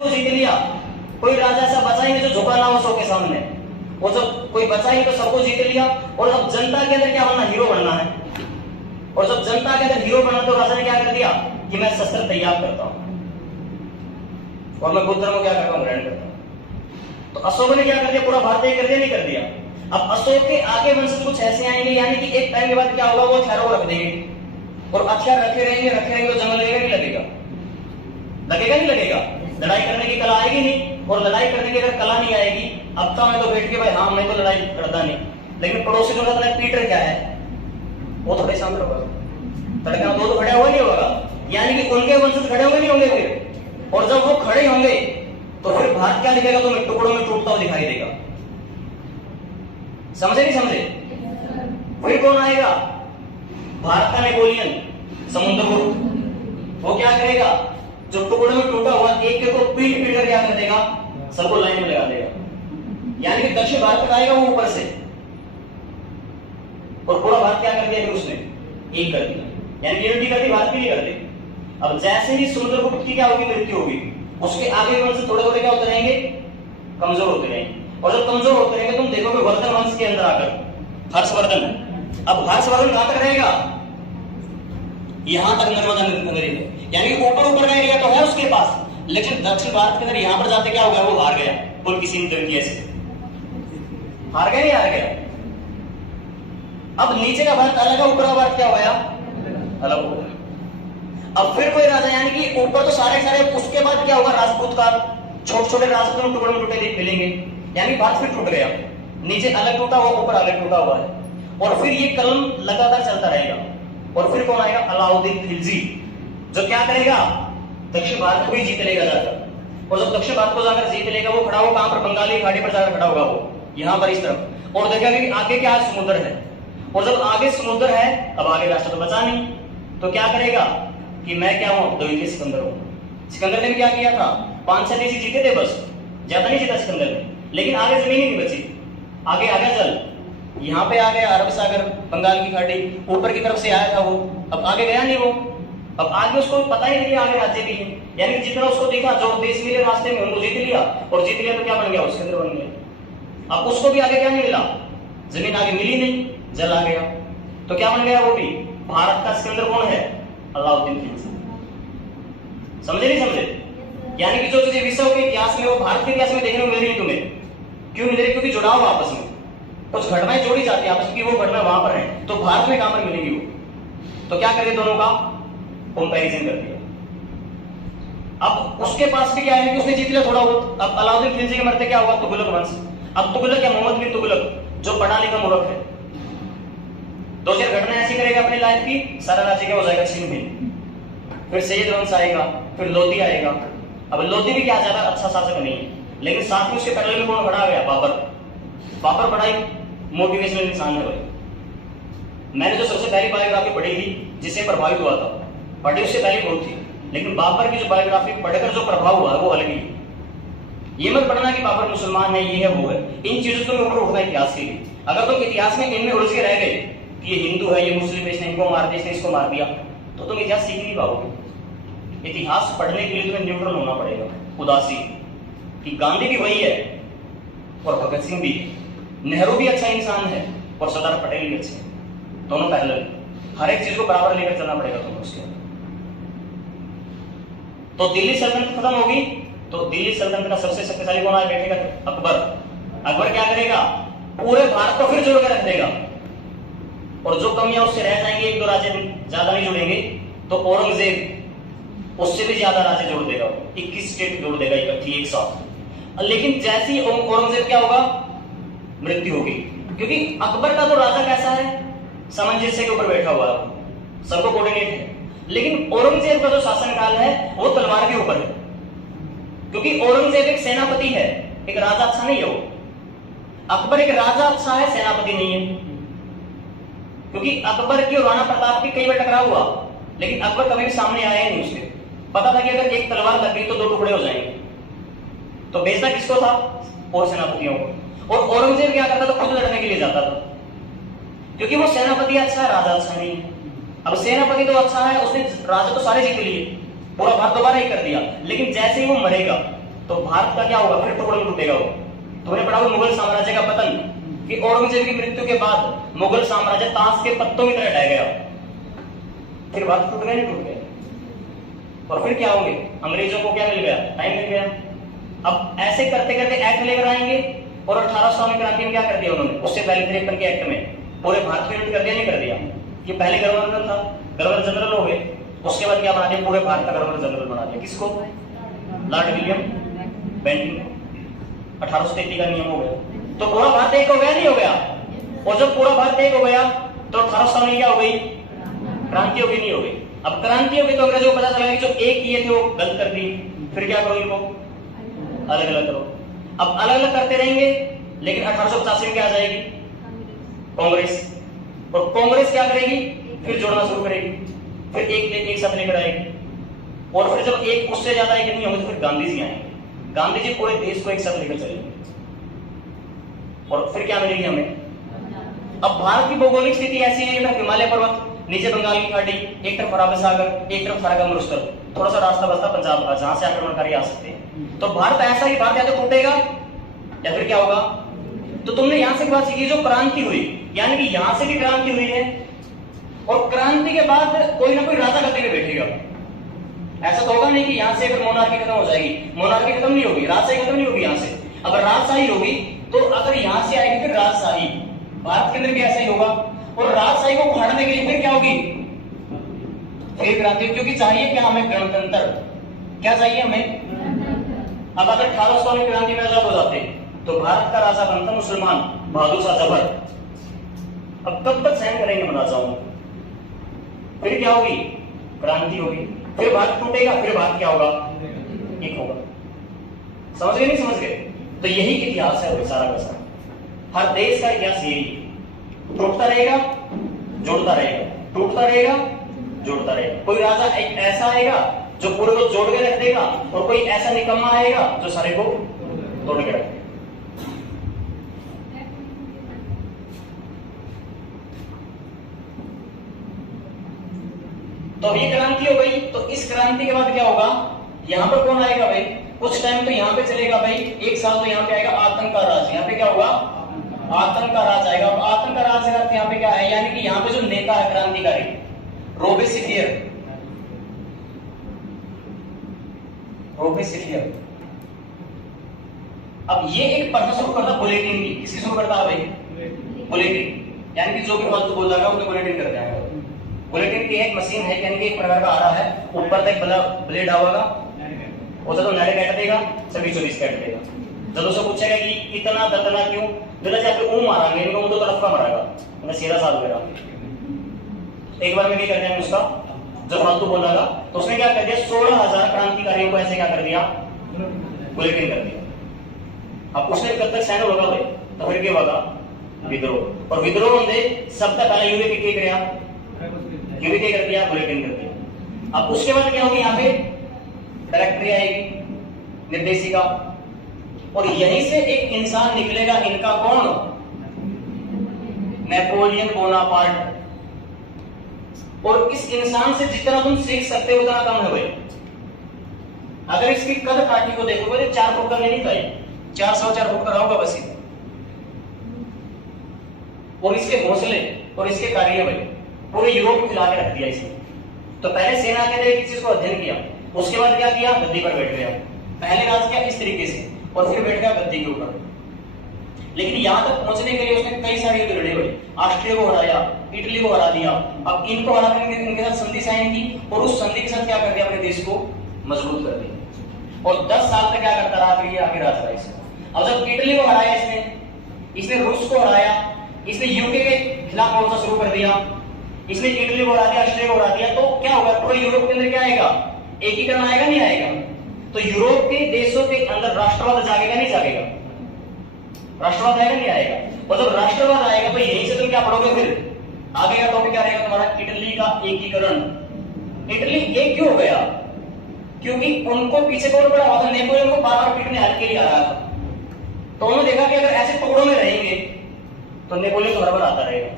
तो जीत लिया, कोई राजा ऐसा बचा ही नहीं जो झुका ना हो सौ के सामने, और जब कोई बचा ही तो सबको जीत लिया। और अब जनता के अंदर क्या बनना, हीरो बनना है। और जब जनता के अंदर हीरो बना तो राजा ने क्या कर दिया कि मैं शस्त्र तैयार करता हूं और मैं बुद्ध धर्म को क्या करता हूं, ग्रहण करता हूं। तो अशोक ने क्या कर दिया, पूरा भारत एक कर दिया, नहीं कर दिया। अब अशोक के आगे वंशज कुछ ऐसे आएंगे, यानी कि एक टाइम के बाद क्या होगा, वो हथियारों को रख देंगे और हथियार रखे रहेंगे तो जंग लगेगा नहीं लगेगा, लगेगा नहीं लगेगा, लड़ाई करने की कला आएगी नहीं। और लड़ाई करने की अगर कला नहीं आएगी, अब तो मैं तो बैठ के भाई हाँ मैं तो लड़ाई करता नहीं, लेकिन पड़ोसी जो रहता है पीटर क्या है, वो थोड़े सामने होगा, तड़का दो तो खड़ा हुआ नहीं होगा, यानी कि उनके वंशज खड़े होंगे नहीं होंगे फिर। और जब वो खड़े होंगे तो फिर भारत क्या दिखेगा, तो टुकड़ों में टूटता हुआ दिखाई देगा। समझे नहीं समझे? फिर कौन आएगा, भारत का नेपोलियन, समुद्रगुप्त। वो क्या करेगा, जो टुकड़ों में टूटा हुआ एक के को पीट पीट कर क्या कर देगा, सबको लाइन में लगा देगा, यानी कि दक्षिण भारत तक आएगा वो ऊपर से, और पूरा भारत क्या कर दिया फिर उसने, एक कर दिया, यानी यूनिटी कर दी, भारत की नहीं कर दी। अब जैसे ही समुद्रगुप्त की क्या होगी, मृत्यु होगी, उसके आगे वंश थोड़े थोड़े क्या होते रहेंगे, कमजोर होते रहेंगे। और जब कमजोर होते रहेंगे तुम देखोगे वर्धन वंश के अंदर आकर हर्षवर्धन। अब हर्षवर्धन कहां तक रहेगा, यहां तक नर्मदा नदी में, यानी ऊपर ऊपर का एरिया तो है उसके पास, लेकिन दक्षिण भारत के अंदर यहां पर जाते क्या हो गया, वो हार गया, पुल किसी तरीके से हार गया, नहीं हार गया। अब नीचे का भारत अलग है, ऊपर का भारत क्या हो गया, अलग हो गया। अब फिर कोई राजा, यानी कि ऊपर तो सारे सारे, उसके बाद क्या होगा, राजपूत का छोटे छोटे राजपूत टुकड़े में टूटे मिलेंगे, यानी भारत फिर टूट गया, नीचे अलग टूटा हुआ, ऊपर अलग टूटा हुआ है। और फिर ये क्रम लगातार चलता रहेगा। और फिर कौन आएगा, अलाउद्दीन खिलजी, जो क्या करेगा, दक्षिण भारत को ही जीत लेगा जाकर। और जब दक्षिण भारत को जाकर जीत लेगा, वो खड़ा हो कहां पर, बंगाली घाटी पर जाकर खड़ा होगा, वो यहां पर इस तरफ, और देखेगा कि आगे क्या है, समुद्र है। और जब आगे समुद्र है, अब आगे रास्ता तो बचा नहीं, तो क्या करेगा कि मैं क्या हूं, द्वितीय सिकंदर हूं। सिकंदर ने क्या किया था, 5-6 देश जीते थे बस, ज्यादा नहीं जीता सिकंदर ने, लेकिन आगे जमीन ही नहीं बची, आगे आगे चल, यहाँ पे आ गया अरब सागर, बंगाल की खाड़ी, ऊपर की तरफ से आया था वो, अब आगे गया नहीं वो। अब आगे उसको पता ही नहीं आगे राज्य भी है, यानी कि जितना उसको देखा, जो देश मिले रास्ते में उनको जीत लिया, और जीत लिया तो क्या बन गया, उसके अंदर बन गया। अब उसको भी आगे क्या नहीं मिला, जमीन आगे मिली नहीं, जल आ गया, तो क्या बन गया वो भी, भारत का सिकंदर कौन है, अलाउद्दीन खिलजी। समझे नहीं समझे? यानी कि जो चीजें विश्व के इतिहास में, वो भारत के इतिहास में देखने को मिल रही तुम्हें, क्यों मिल रही, क्योंकि जुड़ाव आपस में कुछ घटनाएं जोड़ी जाती है आपस में, वो घटना वहां पर है, तो भारत में कहां पर मिलेगी वो, तो क्या करें, दोनों का कंपैरिजन कर दिया। अब उसके पास भी क्या है कि उसने जीत लिया थोड़ा बहुत। अब अलाउद्दीन खिलजी के मरते क्या हुआ, तुगलक वंश। अब तुगलक या मोहम्मद बिन तुगलक, जो पढ़ा लिखा मूर्ख है, 2-4 घटना ऐसी करेगा अपनी लाइफ की, सारा राज्य क्या हो जाएगा, छीन में। फिर सैयद वंश आएगा, फिर लोधी आएगा। अब लोधी भी क्या ज्यादा अच्छा शासक नहीं है, लेकिन साथ में उसके पहले में कौन खड़ा आ गया, बाबर। बाबर बड़ा ही मोटिवेशनल इंसान है भाई। मैंने जो सबसे पहली बायोग्राफी पढ़ी थी, जिससे प्रभावित हुआ था, पढ़ी उससे पहले बहुत थी, लेकिन बाबर की जो बायोग्राफी पढ़कर जो प्रभाव हुआ वो अलग ही। ये मत पढ़ना कि बाबर मुसलमान है, ये है वो है, इन चीजों से ऊपर उठना इतिहास के लिए। अगर तुम इतिहास में इनमें उलझ के रह गए कि ये हिंदू है, ये मुस्लिम है, इसने इनको मार दिया, इसने इसको मार दिया, तो तुम इतिहास सीख नहीं पाओगे। इतिहास पढ़ने के लिए तुम्हें न्यूट्रल होना पड़ेगा, उदासी, कि गांधी भी वही है और भगत सिंह भी, नेहरू भी अच्छा इंसान है और सरदार पटेल भी अच्छे हैं, दोनों पैरेलल, हर एक चीज को बराबर लेकर चलना पड़ेगा तुम्हें उसके। तो दिल्ली सल्तनत खत्म होगी, तो दिल्ली सल्तनत का सबसे शक्तिशाली कौन आया बैठेगा, अकबर। अकबर क्या करेगा, पूरे भारत को फिर जोड़ कर रख देगा, और जो कमियां उससे रह जाएंगी, 1-2 राज्य ज्यादा नहीं जुड़ेंगे, तो औरंगजेब उससे भी ज्यादा राज्य जोड़ देगा, 21 स्टेट जोड़ देगा इकट्ठी एक साथ। लेकिन जैसे ही औरंगजेब क्या होगा, मृत्यु होगी, क्योंकि अकबर का तो राजा कैसा है, सामंजस्य के ऊपर बैठा हुआ है, सबको कोऑर्डिनेट है। लेकिन औरंगजेब का जो शासनकाल है वो तलवार के ऊपर है, क्योंकि औरंगजेब एक सेनापति है, एक राजा अच्छा नहीं है वो। अकबर एक राजा अच्छा है, सेनापति नहीं है, क्योंकि अकबर की और राणा प्रताप की कई बार टकराव हुआ, लेकिन अकबर कभी भी सामने आया नहीं। उसके पता था कि अगर एक तलवार लग गई तो 2 टुकड़े हो जाएंगे, तो भेजना किसको था, और सेनापतियों को। और औरंगजेब क्या करता था, खुद लड़ने के लिए जाता था, क्योंकि वो सेनापति अच्छा है, राजा अच्छा नहीं है। अब सेनापति तो अच्छा है, उसने राजा तो सारे जीत लिए, पूरा भारत दोबारा ही कर दिया, लेकिन जैसे ही वो मरेगा तो भारत का क्या होगा, फिर टुकड़े में टूटेगा वो। तुमने पढ़ा होगा मुगल साम्राज्य का पतन, कि औरंगजेब की मृत्यु के बाद मुगल साम्राज्य ताश के पत्तों की तरह ढह गया, फिर भारत टूट गया, नहीं टूट गया। और फिर क्या होंगे, अंग्रेजों को क्या मिल गया, टाइम मिल गया। अब ऐसे करते करते एक्ट लेकर आएंगे, और 1800 क्रांति में क्या कर दिया उन्होंने, उससे पहले 53 के एक्ट में पूरे भारत को यूनिट कर दिया, नहीं कर दिया। ये पहले गवर्नर था, गवर्नर जनरल हो गए, उसके बाद क्या बना दिया, पूरे भारत का गवर्नर जनरल बना दिया। किसको, लॉर्ड विलियम बेंटिंग। 1833 का नियम हो गया, तो पूरा भारत एक हो गया, नहीं हो गया। और जब पूरा भारत एक हो गया तो 1800 में क्या हो गई, क्रांति हो गई, नहीं हो गई। अब क्रांति हो गई तो अंग्रेजों को पता चला कि जो एक किए थे वो गलत कर दी, फिर क्या करो, इनको अलग अलग करो। अब अलग अलग करते रहेंगे, लेकिन 1885 में क्या आ जाएगी, कांग्रेस। और कांग्रेस क्या करेगी, फिर जोड़ना शुरू करेगी, फिर एक साथ लेकर आएगी। और फिर जब एक उससे ज्यादा एक नहीं होंगे तो फिर गांधी जी आएंगे, गांधी जी पूरे देश को एक साथ लेकर चलेंगे। और फिर क्या मिलेगी हमें, अब भारत की भौगोलिक स्थिति ऐसी है, एक तरफ हिमालय पर्वत, नीचे बंगाल की खाड़ी, एक तरफ अरब सागर, एक तरफ अरब मरुस्थल, थोड़ा सा रास्ता बचता पंजाब का, जहां से आक्रमणकारी आ सकते हैं। तो भारत ऐसा ही, भारत या तो टूटेगा या फिर क्या होगा। तो तुमने यहां से एक बात सीखी, जो क्रांति हुई, यानी कि यहां से भी क्रांति हुई है, और क्रांति के बाद कोई ना कोई राजा गद्दी पे बैठेगा। ऐसा तो होगा नहीं कि यहां से अगर मोनार्की खत्म हो जाएगी, मोनार्की खत्म नहीं होगी, राजशाही खत्म नहीं होगी यहां से। अब राजशाही होगी तो अगर यहां से आएगी फिर राजशाही, भारत के अंदर भी ऐसा ही होगा। और राजशाही को उखाड़ने के लिए फिर क्या होगी, फिर क्रांति, क्योंकि चाहिए क्या हमें, गणतंत्र। क्या चाहिए हमें। अब अगर 1800 में क्रांति में आजाद हो जाते तो भारत का राजा बनता मुसलमान बहादुर शाह जफर। अब कब तक सहन करेंगे हम राजाओं, फिर क्या होगी, क्रांति होगी, फिर भारत टूटेगा, फिर भारत क्या होगा, एक होगा। समझ गए, नहीं समझ गए। तो यही इतिहास है सारा का सारा, हर देश का इतिहास यही, टूटता रहेगा जोड़ता रहेगा, टूटता रहेगा जोड़ता रहेगा। कोई राजा एक ऐसा आएगा जो पूरे को जोड़ के रख देगा, और कोई ऐसा निकम्मा आएगा जो सारे को तोड़ के रख देगा। तो ये क्रांति हो गई, तो इस क्रांति के बाद क्या होगा, यहां पर कौन आएगा भाई, कुछ टाइम तो यहां पे चलेगा भाई, एक साल तो यहां पे आएगा आतंक का राज। यहां पे क्या होगा, आतंक का राज आएगा। और आतंक का राज का यहाँ पे क्या है, यानी कि यहाँ पे जो नेता है क्रांतिकारी, रोबेस्पियर, रोबेस्पियर। अब ये एक पढ़ना शुरू करता बुलेटिन की, किसकी शुरू करता है भाई, बुलेटिन, यानी कि जो भी फालतू बोल जाएगा उसको बुलेटिन कर जाएगा। बुलेटिन की एक मशीन है, यानी कि एक प्रकार का आ रहा है, ऊपर तक ब्लेड आएगा, उसे तो नारे काट देगा, सभी 24 काट देगा। जब उससे पूछेगा कि इतना दर्दना क्यों, जरा जाके मारांगे इनको, तो तरफ का मारेगा, मैं सीधा साथ मेरा एक बार में क्या कर दिया उसका, जब फालतू बोल रहा था तो उसने क्या कर दिया, 16,000 क्रांतिकारियों को ऐसे क्या कर दिया, बुलेटिन कर दिया। अब उसने कब तक सहन होगा भाई, तो फिर क्या होगा, विद्रोह। और विद्रोह ने सबका पहले यूपी के किया, यूपी के कर दिया, बुलेटिन कर दिया। अब उसके बाद क्या होगी, यहाँ पे डायरेक्टरी आएगी, निर्देशिका, और यहीं से एक इंसान निकलेगा, इनका कौन, नेपोलियन बोनापार्ट। और इस इंसान से जितना तुम सीख सकते हो उतना कम है भाई। अगर इसकी कद काठी को देखोगे तो 4 फुट का नहीं था, 4 फुट का होगा बस। और इसके घोंसले और इसके कार्य भाई पूरे यूरोप को खिला के रख दिया इसने। तो पहले सेना के लिए किसी को अध्ययन किया, उसके बाद क्या किया, गद्दी पर बैठ गया। पहले राज किया इस तरीके से, और फिर बैठ गया गद्दी के ऊपर। लेकिन यहां तक पहुंचने के लिए उसने कई सारे युद्ध लड़े हुए, ऑस्ट्रिया को हराया, इटली को हरा दिया। अब इनको हराकर इनके साथ संधि साइन की, और उस संधि के साथ क्या कर दिया, अपने देश को मजबूत कर दिया। और 10 साल तक क्या करता रहा, फिर ये आगे राज रहा इसने। अब जब इटली को हराया इसने रूस को हराया, इसने यूके के खिलाफ मोर्चा शुरू कर दिया, इसने इटली को हरा दिया, ऑस्ट्रिया को हरा दिया। तो क्या होगा, पूरे यूरोप के अंदर क्या आएगा, एकीकरण आएगा, नहीं आएगा। तो यूरोप के देशों के अंदर राष्ट्रवाद जागेगा, नहीं जागेगा, राष्ट्रवाद आएगा, नहीं आएगा। और जब राष्ट्रवाद आएगा तो यहीं से तुम क्या पढ़ोगे, फिर आगे का टॉपिक क्या रहेगा तुम्हारा, इटली का एकीकरण। इटली एक क्यों हो गया, क्योंकि उनको पीछे कौन पड़ा हुआ था, नेपोलियन को बार-बार पीटने हाल के लिए आ रहा था। तो उन्होंने देखा कि अगर ऐसे टुकड़ों में रहेंगे तो नेपोलियन तो बराबर आता रहेगा।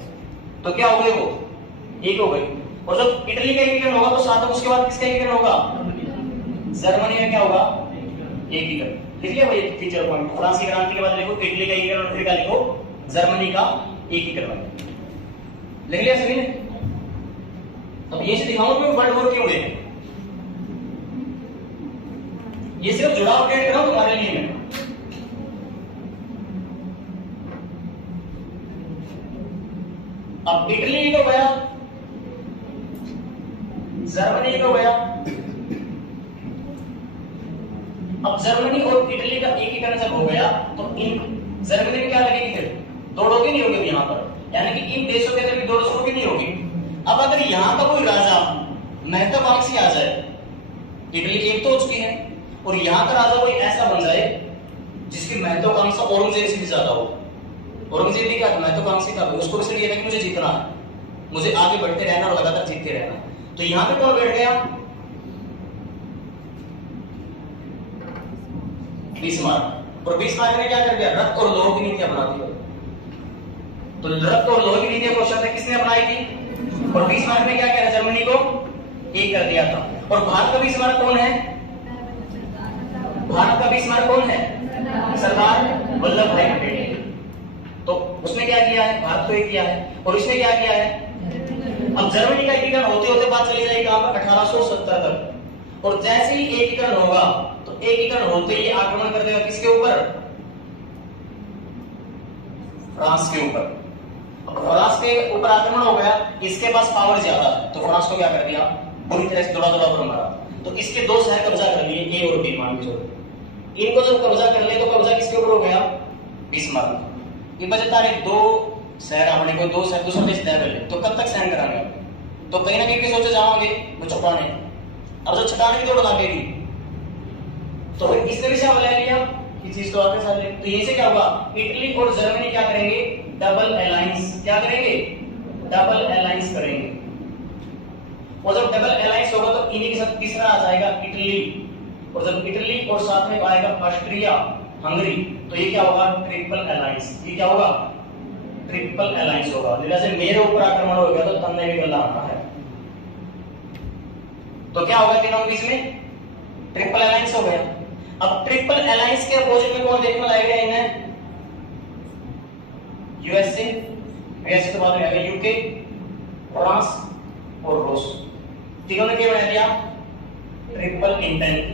तो क्या हो गए, वो एक हो गई। और जब इटली का एकीकरण होगा तो साथ में उसके बाद किसका एकीकरण होगा, जर्मनी में क्या होगा, एकीकरण। लिख लिया भाई फीचर पॉइंट। फ्रांस की क्रांति के बाद लिखो इटली का एकीकरण, फिर क्या लिखो जर्मनी का एकीकरण। लिख लिया सभी ने? अब ये से दिखाऊं कि वर्ल्ड वॉर क्यों हुए, ये सिर्फ जुड़ाव क्रिएट कर रहा हूं तुम्हारे लिए मैं। अब इटली को गया, जर्मनी को गया। अब जर्मनी और इटली का एकीकरण जब हो गया तो इन जर्मनी में क्या लगेगी, फिर दौड़ होगी नहीं होगी यहां पर, यानी कि इन देशों के अंदर भी दौड़ शुरू होगी नहीं होगी। अब अगर यहां का कोई राजा महत्वाकांक्षी आ जाए, इटली एक तो हो चुकी है, और यहां का राजा कोई ऐसा बन जाए जिसकी महत्वाकांक्षा औरंगजेब से भी ज्यादा हो। औरंगजेब भी क्या महत्वाकांक्षी था, उसको इसलिए था कि मुझे जीतना है, मुझे आगे बढ़ते रहना और लगातार जीतते रहना। तो यहां पे कौन बैठ गया, बिस्मार्क। और बिस्मार्क ने क्या कर दिया, रक्त और लोह की नीति अपना दी। तो रक्त और लोह की नीति को शब्द किसने अपनाई थी, और बिस्मार्क ने क्या किया, जर्मनी को एक कर दिया था। और भारत का बिस्मार्क कौन है, भारत का बिस्मार्क कौन है, सरदार वल्लभ भाई पटेल। तो उसने क्या किया है, भारत को एक किया है। और इसने क्या किया है, अब जर्मनी का एकीकरण होते होते बात चली जाएगी 1870 तक। और जैसे ही एकीकरण होगा तो एकीकरण होते ही आक्रमण कर देगा किसके ऊपर, फ्रांस के ऊपर। अब फ्रांस के ऊपर आक्रमण हो गया, इसके पास पावर ज्यादा है, तो फ्रांस को क्या कर दिया, पूरी तरह से दौड़ा कर मारा। तो इसके दो शहर कब्जा कर लिए, ए और बी मान के चलो। इनको जब कब्जा कर लिए तो कब्जा किसके ऊपर हो गया, बिस्मार्क। ये बचता है दो शहर, हमने को दो शहर दूसरे देश तय कर ले, तो कब तक सहन करांगे, तो कहीं ना कहीं सोचे जाओगे वो छुपाने। अब जब छुटाने की दौड़ लागेगी तो इसने भी क्या ले लिया, ये चीज तो आपके साथ ले। तो ये से क्या होगा, इटली और जर्मनी क्या करेंगे, डबल अलायंस। क्या करेंगे, डबल अलायंस करेंगे। और जब डबल अलायंस होगा तो इन्हीं के साथ तीसरा आ जाएगा इटली, और जब इटली और साथ में आएगा ऑस्ट्रिया हंगरी, तो ये क्या होगा, ट्रिपल अलायंस। ये क्या होगा, ट्रिपल अलायंस होगा। जैसे मेरे ऊपर आक्रमण हो गया तो तन्ने भी गला आता है, तो क्या होगा तीनों के बीच में, ट्रिपल अलायंस हो गया। अब ट्रिपल अलायंस के अपोजिट में कौन देखने लाएगा इन्हें, यूएसए, यूएसए के बाद में आएगा यूके, फ्रांस और रूस। तीनों ने क्या बना दिया, ट्रिपल इंटेंट।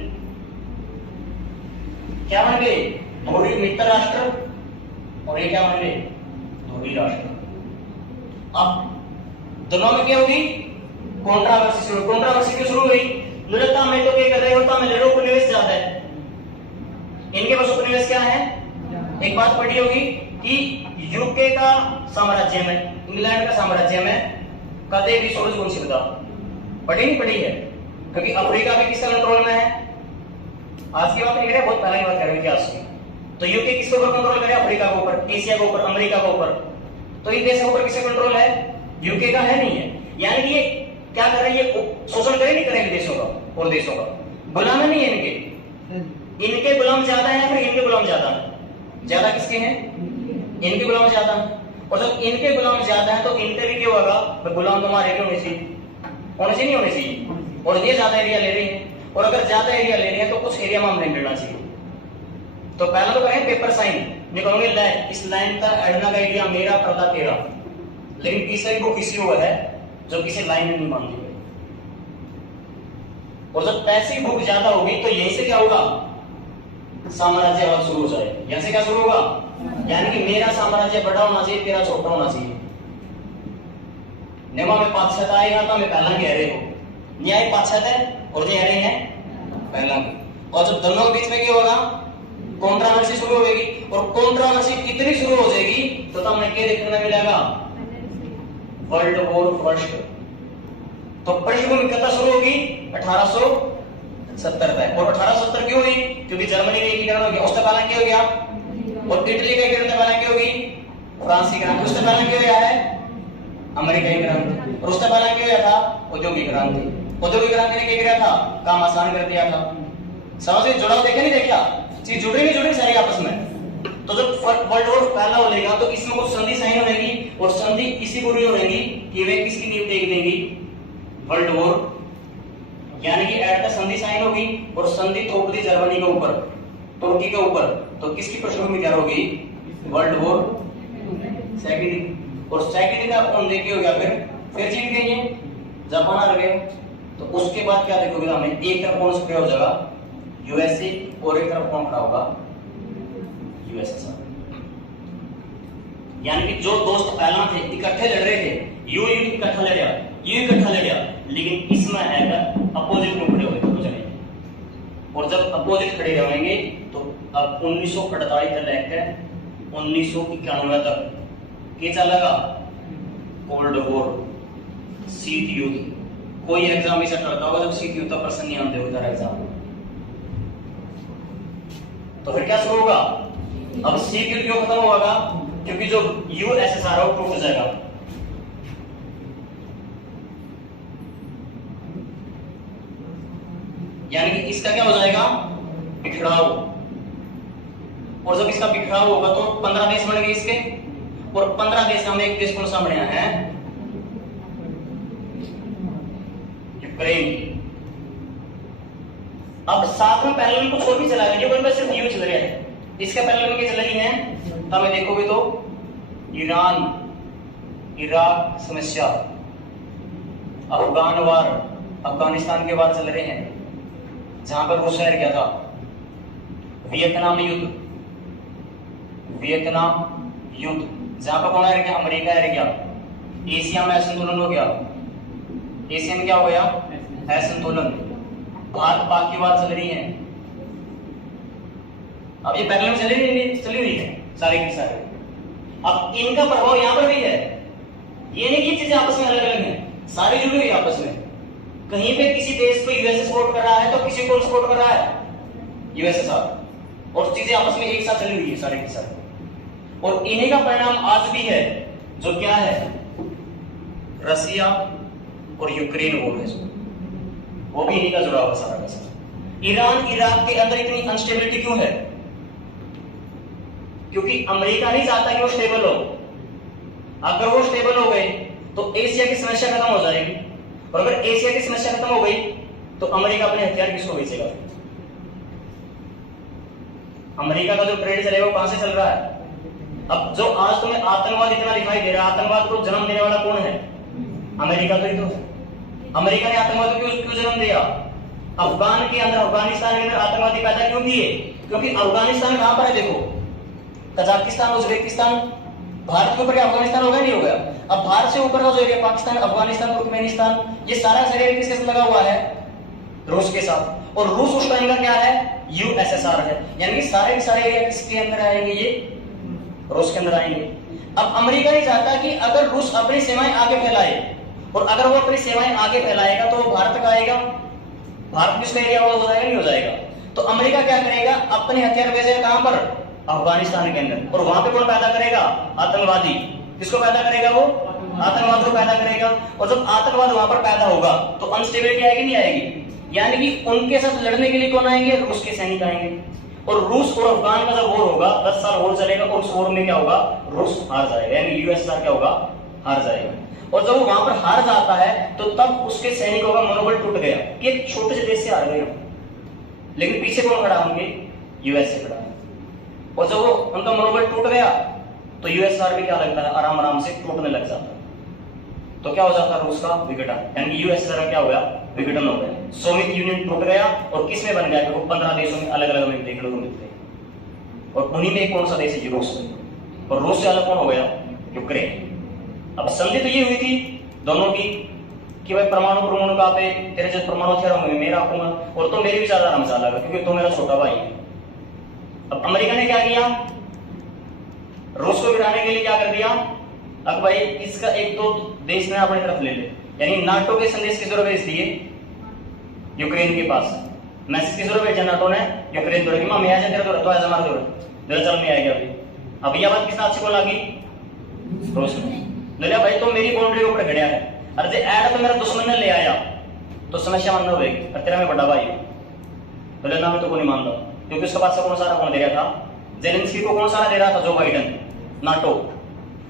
क्या बन गए, धोरी मित्र राष्ट्र, और ये क्या बन गए, धोरी राष्ट्र। अब दोनों में क्या होगी, कंट्रोवर्सी शुरू। कंट्रोवर्सी क्यों शुरू हुई, लड़ता में तो क्या कर रहे होता में लड़ो उपनिवेश ज्यादा है, इनके पास उपनिवेश क्या है। एक बात पढ़ी होगी कि यूके का साम्राज्य में, इंग्लैंड का साम्राज्य में कदे भी सूरज वंशी बता, पढ़ी नहीं पढ़ी है, क्योंकि अफ्रीका भी किसके कंट्रोल में है। आज की बात नहीं कर रहे, बहुत पहले की बात कर रहे हैं इतिहास की। तो यूके किसके ऊपर कंट्रोल करे, अफ्रीका के ऊपर, एशिया के ऊपर, अमेरिका के ऊपर। तो इन देशों के ऊपर किसका कंट्रोल है, यूके का है, नहीं है। यानी कि ये क्या कर रहे हैं, ये शोषण करे नहीं करेंगे देशों का और देशों का, गुलाम नहीं है इनके। इनके गुलाम ज्यादा है फिर इनके गुलाम ज्यादा है, ज्यादा किसके हैं, इनके गुलाम ज्यादा है। और जब इनके गुलाम ज्यादा है तो इनके भी क्या होगा, गुलाम तुम्हारे क्यों होने चाहिए, होने चाहिए नहीं होने चाहिए। और ये ज्यादा एरिया ले रही है, और अगर ज्यादा एरिया ले रही है तो कुछ एरिया में हमें मिलना चाहिए। तो पहला तो करें पेपर साइन, निकलोगे इस लाइन का एडना का एरिया मेरा, पर्दा तेरा। लेकिन तीसरी बुक इसी हुआ है जो किसी लाइन में नहीं मानती है। और जब पैसे भूख ज्यादा होगी तो यहीं से क्या होगा, साम्राज्यवाद शुरू हो जाएगा। यहां से क्या शुरू होगा, यानी कि मेरा साम्राज्य बड़ा होना चाहिए, तेरा छोटा होना चाहिए। नेमा में पाछत आएगा तो मैं पहला कह रहे हो, न्याय पाछत है और ये रहे हैं पहला। और जब दोनों के बीच में क्या होगा, कंट्रोवर्सी शुरू होगी। और कंट्रोवर्सी इतनी शुरू हो जाएगी तो हमें क्या देखने मिलेगा, वर्ल्ड वॉर फर्स्ट। तो पृष्ठभूमि कब शुरू होगी, 1870 तक। और 1870 क्यों हुई, क्योंकि जर्मनी का एकीकरण हो गया, उससे पहले क्या हो गया, और इटली का एकीकरण पहले क्या होगी, फ्रांस की क्रांति। उससे पहले क्या हुआ है, अमेरिका की क्रांति। और उससे पहले क्या हुआ था, औद्योगिक क्रांति। औद्योगिक क्रांति ने क्या किया था, काम आसान कर दिया था। समझ जुड़ाव देखे नहीं देखा, चीज जुड़ी नहीं जुड़ी सारी आपस में। तो जब वर्ल्ड वॉर पहला हो लेगा तो इसमें कुछ संधि साइन होगी, और संधि इसी पूरी होगी कि वे किसकी नींव देख देंगी, वर्ल्ड वॉर। यानी कि एट द संधि साइन होगी और संधि थोप दी जर्मनी के ऊपर, तुर्की के ऊपर, तो किसकी पृष्ठभूमि तैयार होगी? World war second. और सेकंड का कौन देखिए हो गया, फिर जीत गई है, जापान हार गए। तो उसके बाद क्या देखोगे हमें, एक तरफ कौन खड़ा हो जाएगा? यूएसए, और एक तरफ कौन खड़ा होगा? यूएसएसआर। यानी कि जो दोस्त पहला थे इकट्ठे लड़ रहे थे, यू इकट्ठा लड़ गया, यू इकट्ठा लड़ गया, लेकिन इसमें आएगा अपोजिट में खड़े हो गए दोनों जने। और जब अपोजिट खड़े रहेंगे तो अब 1948 से लेकर 1991 तक क्या चलेगा? कोल्ड वॉर, शीत युद्ध। कोई एग्जाम ऐसा करता होगा जब शीत युद्ध का प्रश्न नहीं आते होगा एग्जाम, तो फिर क्या शुरू होगा? अब शीत युद्ध क्यों खत्म होगा? क्योंकि जो यूएसएसआर है वो टूट जाएगा। यानी कि इसका क्या हो जाएगा? बिखराव। और जब इसका बिखराव होगा तो 15 देश बन गए इसके, और 15 देश में एक देश कौन सा बना है? यूक्रेन। अब साथ में पहले में कुछ और भी चला गया, यूक्रेन में सिर्फ यू चल रहा है। इसके पहले में क्या चल रही है? तो हमें देखोगे तो ईरान इराक समस्या, अफगान वार, अफगानिस्तान के वार चल रहे हैं जहां पर रूस हार गया था, वियतनाम युद्ध, वियतनाम युद्ध जहां पर कौन हार गया? अमेरिका हार गया। एशिया में असंतुलन हो गया, एशिया में क्या हो गया? असंतुलन। भारत पाक की वार चल रही है। अब ये पहले में चली हुई है सारे की सारे। अब इनका प्रभाव यहां पर भी है, ये नहीं कि चीजें आपस में अलग अलग हैं, सारी जुड़ी हुई आपस में। कहीं पे किसी देश को यूएसए सपोर्ट कर रहा है तो किसी को सपोर्ट कर रहा है यूएसएसआर, और चीजें आपस में एक साथ चली हुई है सारे की सारे। और इन्हीं का परिणाम आज भी है, जो क्या है? रसिया और यूक्रेन वॉर है, वो भी इन्हीं का जुड़ा हुआ सारा का सारा। ईरान इराक के अंदर इतनी अनस्टेबिलिटी क्यों है? क्योंकि अमेरिका नहीं चाहता कि वो स्टेबल हो। अगर वो स्टेबल हो गए तो एशिया की समस्या खत्म हो जाएगी, और अगर एशिया की समस्या खत्म हो गई तो अमेरिका अपने हथियार किसको बेचेगा? अमेरिका का जो ट्रेड चलेगा वो कहां से चल रहा है? अब जो आज तुम्हें आतंकवाद इतना दिखाई दे रहा है, आतंकवाद को जन्म देने वाला कौन है? अमेरिका तो ही तो है। अमेरिका ने आतंकवाद को क्यों जन्म दिया? अफगान के अंदर, अफगानिस्तान के अंदर आतंकवादी पैदा क्यों किए? क्योंकि अफगानिस्तान कहां पर है? देखो, कजाकिस्तान, उज्बेकिस्तान, भारत के ऊपर क्या अफगानिस्तान हो गया? नहीं हो गया। अब भारत से ऊपर का जो एरिया, पाकिस्तान, अफगानिस्तान, तुर्कमेनिस्तान, ये सारा एरिया किसके साथ लगा हुआ है? रूस के साथ। और रूस उस टाइम का क्या है? यूएसएसआर है। यानी कि सारे के सारे एरिया किसके अंदर आएंगे? ये रूस के अंदर आएंगे। अब अमेरिका नहीं चाहता कि अगर रूस अपनी सीमाएं आगे फैलाए, और अगर वो अपनी सीमाएं आगे फैलाएगा तो वो भारत का आएगा, भारत किसका एरिया हो जाएगा? नहीं हो जाएगा। तो अमेरिका क्या करेगा? अपने हथियार भेजेगा कहां पर? अफगानिस्तान के अंदर। और वहां पे कौन पैदा करेगा? आतंकवादी। किसको पैदा करेगा? वो आतंकवाद को पैदा करेगा। और जब आतंकवाद वहां पर पैदा होगा तो अनस्टेबिलिटी आएगी नहीं आएगी? यानी कि उनके साथ लड़ने के लिए कौन आएंगे? रूस के सैनिक आएंगे। और रूस और अफगान का जब वॉर होगा, 10 साल वॉर चलेगा, और उस वॉर में क्या होगा? रूस हार जाएगा, यानी यूएसएसआर क्या होगा? हार जाएगा। और जब वो वहां पर हार जाता है तो तब उसके सैनिकों का मनोबल टूट गया कि एक छोटे से देश से हार गए, लेकिन पीछे कौन खड़ा होंगे? यूएसए खड़ा है। और जब वो उनका मनोबल टूट गया तो यूएसएसआर भी क्या लगता है? आराम आराम से टूटने लग जाता है। तो क्या हो जाता है? रूस का विघटन, यानी कि यूएसएसआर क्या हो गया? विघटन हो गया। सोवियत यूनियन टूट गया, और किस में बन गया? 15 देशों में अलग अलग में देखने को मिलते हैं, और उन्हीं में कौन सा देश है? रूस। और रूस से अलग कौन हो गया? यूक्रेन। अब संधि तो ये हुई थी दोनों की कि भाई परमाणु का पे तेरे जो परमाणु हथियार होंगे मैं रखूंगा, और तो मेरी भी ज्यादा आराम से लगा क्योंकि तो मेरा छोटा भाई है। अब अमेरिका ने क्या किया? रूस को गिराने के लिए क्या कर दिया? अब भाई इसका एक दो देश ने अपनी तरफ ले ले, यानी नाटो के संदेश किस तरह भेज दिए? यूक्रेन के पास मैसेज किस तरह भेजा नाटो ने? यूक्रेन को, कि मैं आ तेरे तो आज हमारे दो चल में आएगा अभी। अब यह बात किस अच्छी को लगी? रूस ने ले भाई तो मेरी बाउंड्री के ऊपर खड़िया है, अरे ऐड तो मेरा दुश्मन ने ले आया तो समस्या मानना होगी, तेरा मैं बड़ा भाई तो लेना मैं तो को नहीं मानता, क्योंकि उसके पास से कौन सारा कौन दे रहा था? जेलेंस्की को कौन सारा दे रहा था? Joe Biden, NATO.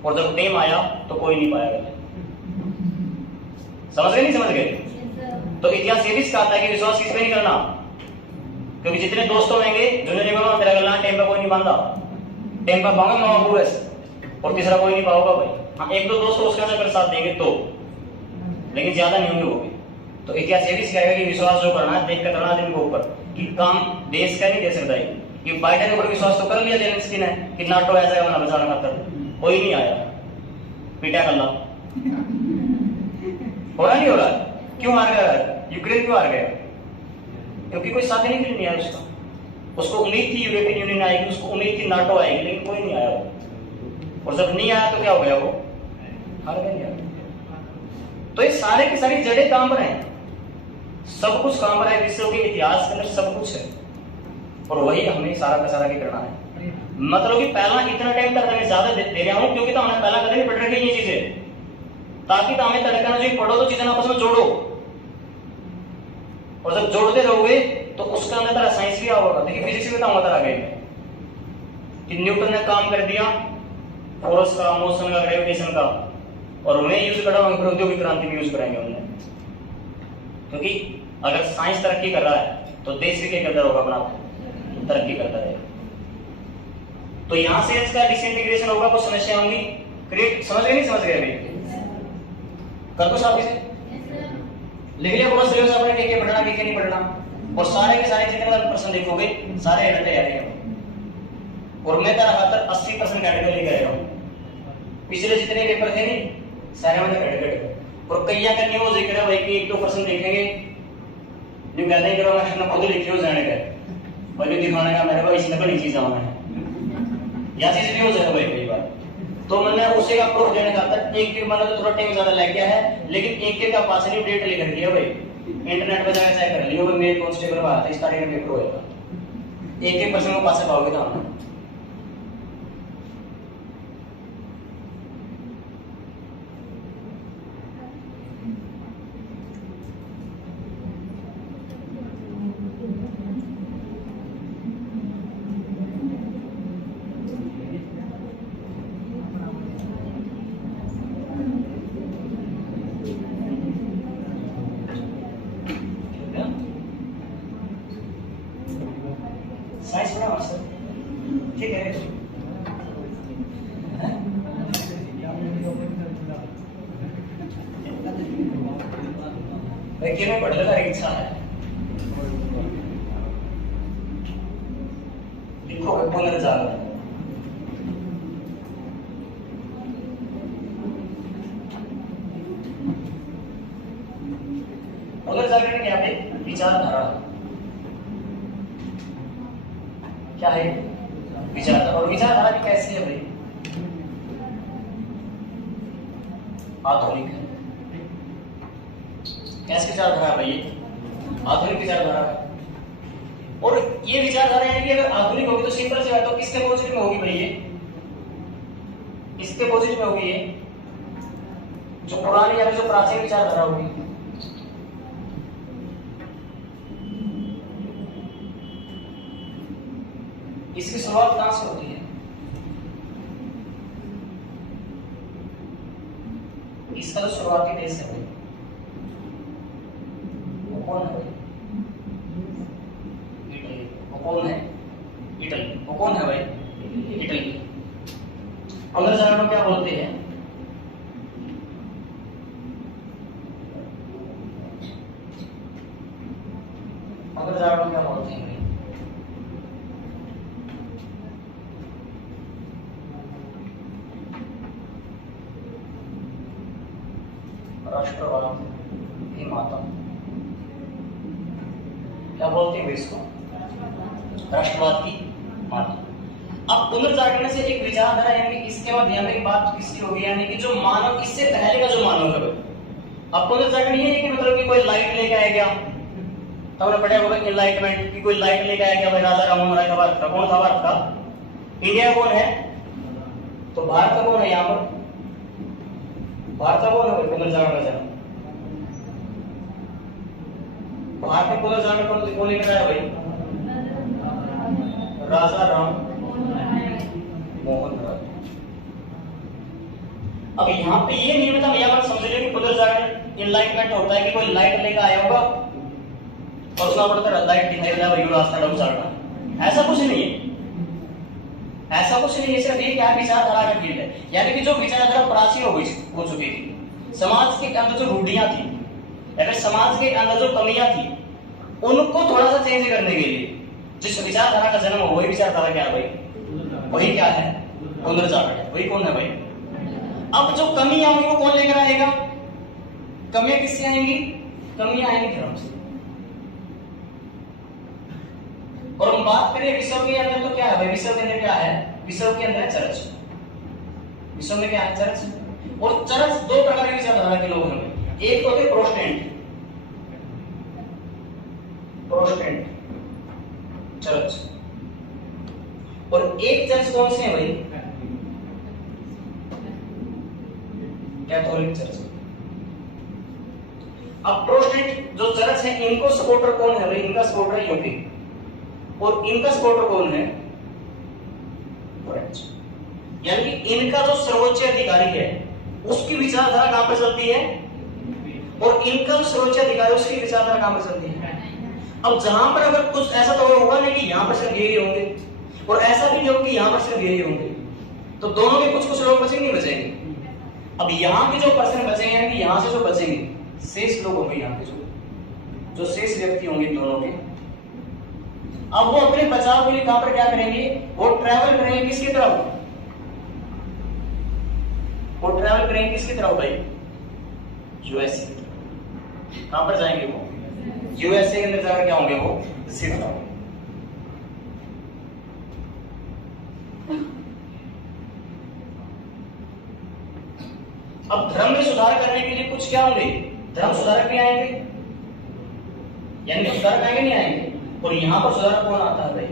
और जब टेम आया तो कोई नहीं पाया। समझ गए? नहीं समझ गए? तो इतिहास ये भी सिखाता है कि विश्वास किस पे नहीं करना? क्योंकि जितने दोस्त होंगे दोनों नहीं बोलो तेरा गला टेम्पा कोई नहीं बांधा, टेम्पा पाऊंगा नौ पूरे और तीसरा कोई नहीं पाऊंगा भाई। हाँ एक दो दोस्त उसका अगर साथ देंगे तो, लेकिन ज्यादा नहीं होंगे वो भी। तो इतिहास ये भी सिखाएगा कि विश्वास जो करना है देख कर करना आदमी को ऊपर, कि काम देश का नहीं दे सकता है कि बाइडेन के ऊपर विश्वास तो कर लिया जेलेंस्की ने कि नाटो ऐसा बना बचाना खातर, कोई नहीं आया पीटा कल्ला हो रहा नहीं हो रहा। क्यों हार गया यूक्रेन, क्यों हार गया? क्योंकि कोई साथ नहीं नहीं आया उसका। उसको उम्मीद थी यूरोपियन यूनियन आएगी, उसको उम्मीद थी नाटो आएगी, लेकिन कोई नहीं आया वो। और जब नहीं आया तो क्या हो गया, वो हार गया। तो ये सारे की सारी जड़ें काम पर हैं, सब कुछ काम पर है, विश्व के इतिहास के अंदर सब कुछ है, और वही हमें सारा का सारा के करना है। मतलब कि पहला इतना टाइम तक मैं ज्यादा दे रहा हूं क्योंकि तो हमने पहला कदम ही पढ़ रखी ये चीजें, ताकि तो हमें तड़कना जो पढ़ो तो चीजें आपस में जोड़ो, और जब जोड़ते रहोगे तो उसका अंदर तरह साइंस भी होगा। देखिए फिजिक्स में बताऊंगा तरह कि न्यूटन ने काम कर दिया फोर्स का, मोशन का, ग्रेविटेशन का, और मैं यूज कर रहा हूं औद्योगिक क्रांति में यूज करेंगे हमने। क्योंकि अगर साइंस तरक्की कर रहा है तो देश भी क्या करता होगा, अपना तरक्की करता रहेगा। तो यहां से इसका डिसइंटीग्रेशन होगा, कुछ समस्या होंगी क्रिएट, समझ गए नहीं समझ गए अभी? कर दो साहब इसे लिख लिया पूरा सिलेबस आपने, क्या पढ़ना क्या नहीं पढ़ना, और सारे के सारे जितने प्रश्न देखोगे सारे रटे आ रहे हैं। और मैं तेरा खातर 80% कैटेगरी लेकर आया हूं, पिछले जितने पेपर थे नहीं सारे मैंने कैटेगरी, और कई का नहीं हो जिक्र है भाई कि 1-2% देखेंगे जो कहते हैं कि मैं खुद लिखे हो जाने का भाई दिखाने का मेरे को इसमें बड़ी चीज आना है या चीज भी हो जाएगा भाई कई बार। तो मैंने उसे का प्रूफ देने का था, एक के मतलब थोड़ा टाइम ज्यादा लग गया है, लेकिन एक के का पास नहीं डेट लेकर दिया भाई, इंटरनेट पर जाकर चेक कर लियो भाई, मेल कांस्टेबल में आता है स्टार्टिंग में पेपर होएगा, एक परसेंट में पास पाओगे तो हम साइंस पढ़ा मास्टर, ठीक है भाई मैं पढ़ने का इच्छा है, लिखो पुनर्जागरण। पुनर्जागरण क्या है? विचारधारा क्या है? विचारधारा। और विचारधारा भी कैसी है भाई? आधुनिक है। कैसी विचारधारा भाई? आधुनिक विचारधारा है। और ये विचारधारा है कि अगर आधुनिक होगी तो सिंपल सी बात, तो किसके अपोजिट में होगी भाई? ये इसके अपोजिट में होगी, ये जो पुरानी या जो प्राचीन विचारधारा होगी। इसकी शुरुआत कहां से होती है? इसका जो शुरुआती देश है भाई वो कौन है भाई? इटली। वो कौन है? इटली। वो कौन है भाई? इटली। पुनर्जागरण को क्या बोलते हैं? पुनर्जागरण को क्या बोलते हैं भाई? राष्ट्रवाद की माता क्या बोलते हैं इसको? राष्ट्रवाद की माता। अब पुनर्जागरण से एक विचारधारा यानी इसके बाद यहाँ पे बात किसकी होगी, यानी कि जो मानव, इससे पहले का जो मानव है। अब पुनर्जागरण ये है कि मतलब कि कोई लाइट लेके आ गया, तो हमने पढ़ा होगा एनलाइटमेंट की, कोई लाइट लेके आ गया भाई, राजा राम राय का भारत का। कौन था भारत का? इंडिया कौन है? तो भारत का कौन है यहाँ पर? भारत का कौन है पुनर्जागरण का? भारत में पुनर्जागरण कौन लेकर आया भाई? राजा राम मोहन राय। अब यहाँ पे ये नियम था, यहाँ पर समझ लीजिए कि पुनर्जागरण एनलाइटमेंट होता है कि कोई लाइट लेकर आया होगा, और उसमें पड़ता रेड लाइट दिखाई दे रहा है, रास्ता डाउन चल रहा है। ऐसा कुछ नहीं है, ऐसा कुछ नहीं है, सिर्फ ये क्या विचारधारा का फील्ड है। यानी कि जो विचारधारा प्राचीन हो चुकी थी, समाज के अंदर जो रूढ़ियां थी या फिर समाज के अंदर जो कमियां थी, उनको थोड़ा सा चेंज करने के लिए जिस विचारधारा का जन्म हो, वही विचारधारा क्या है भाई? वही क्या है? पुनर्जागरण। वही कौन है भाई? अब जो कमियां होंगी वो कौन लेकर आएगा? कमियां किससे आएंगी? कमियां आएंगी धर्म से। और हम बात करें विश्व के अंदर तो क्या है भाई? विश्व के अंदर क्या है? विश्व के अंदर चर्च। विश्व में क्या है? चर्च। और चर्च दो प्रकार की विचारधारा के लोग हैं। एक तो होते प्रोटेस्टेंट, प्रोटेस्टेंट चर्च, और एक चर्च कौन से है भाई? Catholic church. अब प्रोटेस्टेंट जो चर्च है, इनको सपोर्टर कौन है भाई? इनका सपोर्टर यूपी, और इनका सपोर्टर कौन है? फ्रेंच। यानी कि इनका जो सर्वोच्च अधिकारी है उसकी विचारधारा कहां पर चलती है, और इनका जो सर्वोच्च अधिकारी है उसकी विचारधारा कहां पर चलती है। अब जहां पर अगर कुछ ऐसा तो होगा नहीं कि यहां पर सिर्फ ये होंगे, और ऐसा भी नहीं होगा कि यहां पर सिर्फ ये होंगे, तो दोनों में कुछ कुछ लोग बचेंगे, नहीं बचेंगे? अब यहाँ के जो पर्सन बचेंगे, यानी कि यहाँ से जो बचेंगे, शेष लोग होंगे, यहाँ के जो शेष व्यक्ति होंगे दोनों के, अब वो अपने बचाव के लिए कहां पर क्या करेंगे? वो ट्रैवल करेंगे किसकी तरफ? वो ट्रैवल करेंगे किसकी तरफ भाई? यूएसए। कहां पर जाएंगे वो? यूएसए के अंदर जाकर क्या होंगे? वो शिफ्ट होंगे। अब धर्म में सुधार करने के लिए कुछ क्या होंगे? धर्म सुधारक भी आएंगे, यानी सुधारक आएंगे नहीं आएंगे? और यहां पर सुधारक कौन आता है भाई?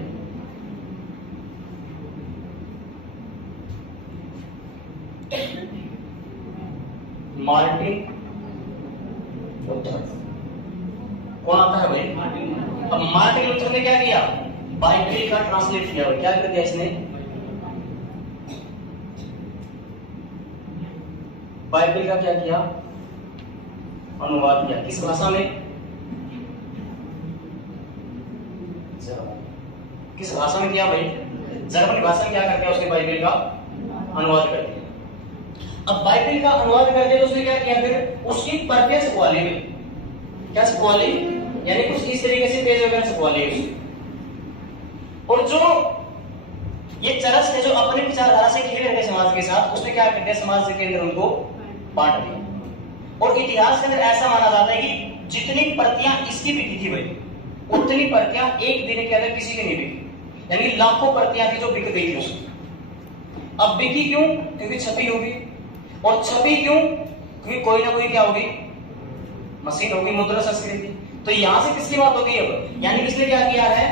Martin Luther. कौन आता है भाई? अब मार्टिन लूथर ने क्या किया? बाइबल का ट्रांसलेट किया। क्या कर दिया इसने? बाइबल का क्या किया? अनुवाद किया। किस भाषा में? किस भाषा में किया भाई? जर्मन भाषा में क्या कर दिया उसने? बाइबल का अनुवाद कर दिया। अब बाइबल का अनुवाद कर दिया तो उसने क्या किया? फिर उसकी प्रतियां छपवा ली। क्या छपवा ली? यानी कुछ इस तरीके से पेज वगैरह छपवा लिए उसने। और जो ये चरस है जो अपने विचारधारा से खेल रहे थे समाज के साथ, उसने क्या कर दिया? समाज के अंदर उनको बांट दिया। और इतिहास के अंदर ऐसा माना जाता है कि जितनी प्रतियां इसकी बिकी थी भाई, उतनी प्रतियां एक दिन के अंदर किसी की नहीं बिकी। यानी लाखों प्रतियां थी जो बिक गई थी उसकी। अब बिकी क्यों? क्योंकि छपी होगी। और छपी क्यों? क्योंकि कोई ना कोई क्या होगी? मशीन होगी, मुद्रा संस्कृति। तो यहां से किसकी बात होगी अब? यानी किसने क्या किया है?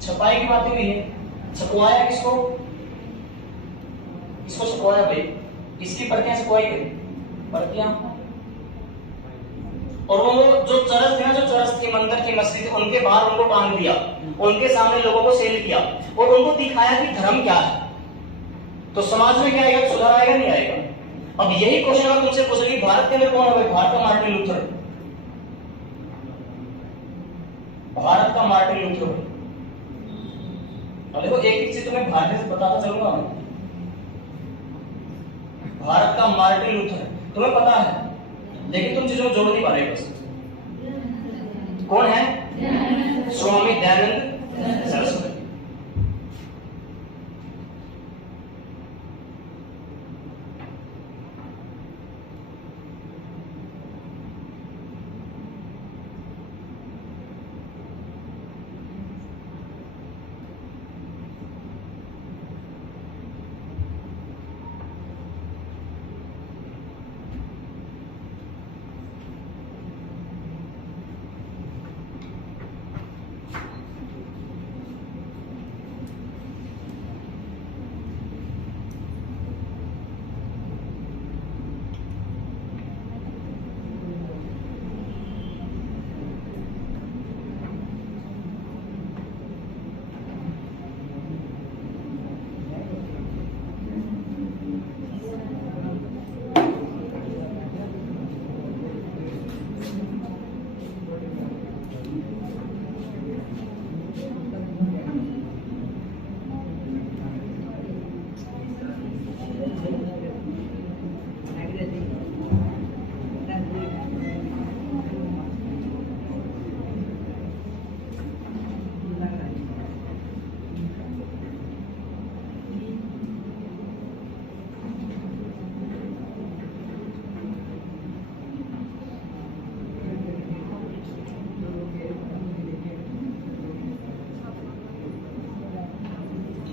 छपाई की बात हुई है। छपवाया किसको? इसको छपवाया भाई, इसकी प्रतियां छपवाई गई, प्रतियां। और वो जो चरस थे ना, जो चरस थी, मंदिर की मस्जिद, उनके बाहर उनको टांग दिया, उनके सामने लोगों को सेल किया और उनको दिखाया कि धर्म क्या है। तो समाज में क्या आएगा? सुधार आएगा नहीं आएगा? अब यही क्वेश्चन अगर तुमसे पूछे कि भारत के अंदर कौन है भाई? भारत का मार्टिन लूथर। भारत का मार्टिन लूथर। देखो एक चीज तुम्हें भारत से बताता चलूंगा मैं। भारत का मार्टिन लूथर तुम्हें पता है, लेकिन तुम चीजों को जोड़ नहीं पा रहे। बस कौन है? स्वामी दयानंद सरस्वती।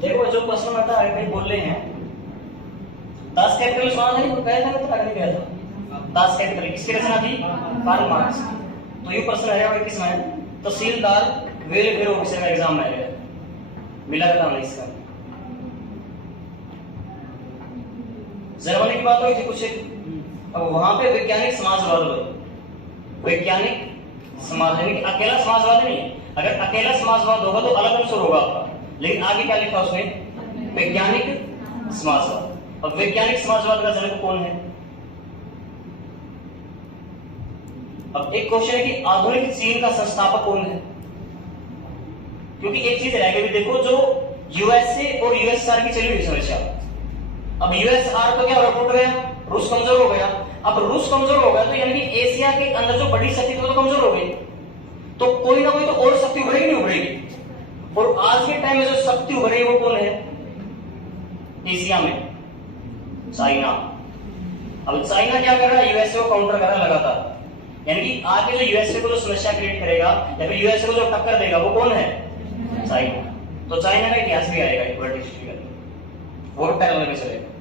देखो जो क्वेश्चन आता है कहीं बोल रहे हैं दास कैपिटल सुना था, गया था तो लगने गया था। दास कैपिटल किसकी रचना थी? Karl Marx. तो ये प्रश्न है भाई किसमें है? तहसीलदार वेलफेयर ऑफिसर का एग्जाम में आया, मिला था नहीं इसका। जर्मनी की बात हुई थी कुछ, अब वहां पे वैज्ञानिक समाजवाद, वैज्ञानिक समाज यानी अकेला समाजवाद नहीं है। अगर अकेला समाजवाद होगा तो अलग आंसर होगा आपका, लेकिन आगे क्या लिखा उसने? वैज्ञानिक समाजवाद। अब वैज्ञानिक समाजवाद का जनक कौन है? अब एक क्वेश्चन है कि आधुनिक चीन का संस्थापक कौन है? क्योंकि एक चीज रह गई, देखो जो यूएसए और यूएसआर की चली हुई समस्या, अब यूएसआर तो क्या हो टूट गया, रूस कमजोर हो गया। अब रूस कमजोर हो गया तो यानी कि एशिया के अंदर जो बड़ी शक्ति थी वो तो कमजोर हो गई, तो कोई ना कोई तो और शक्ति उभरेगी नहीं उभरेगी। और आज के टाइम में जो शक्ति उभर रही है वो कौन है एशिया में? चाइना। अब चाइना क्या कर रहा है? यूएसए को काउंटर कर रहा है लगातार, यानी कि आगे जो यूएसए को जो समस्या क्रिएट करेगा या फिर यूएसए को जो टक्कर देगा वो कौन है? चाइना। तो चाइना का इतिहास भी आएगा वर्ल्ड हिस्ट्री का, वो पैरेलल में चलेगा।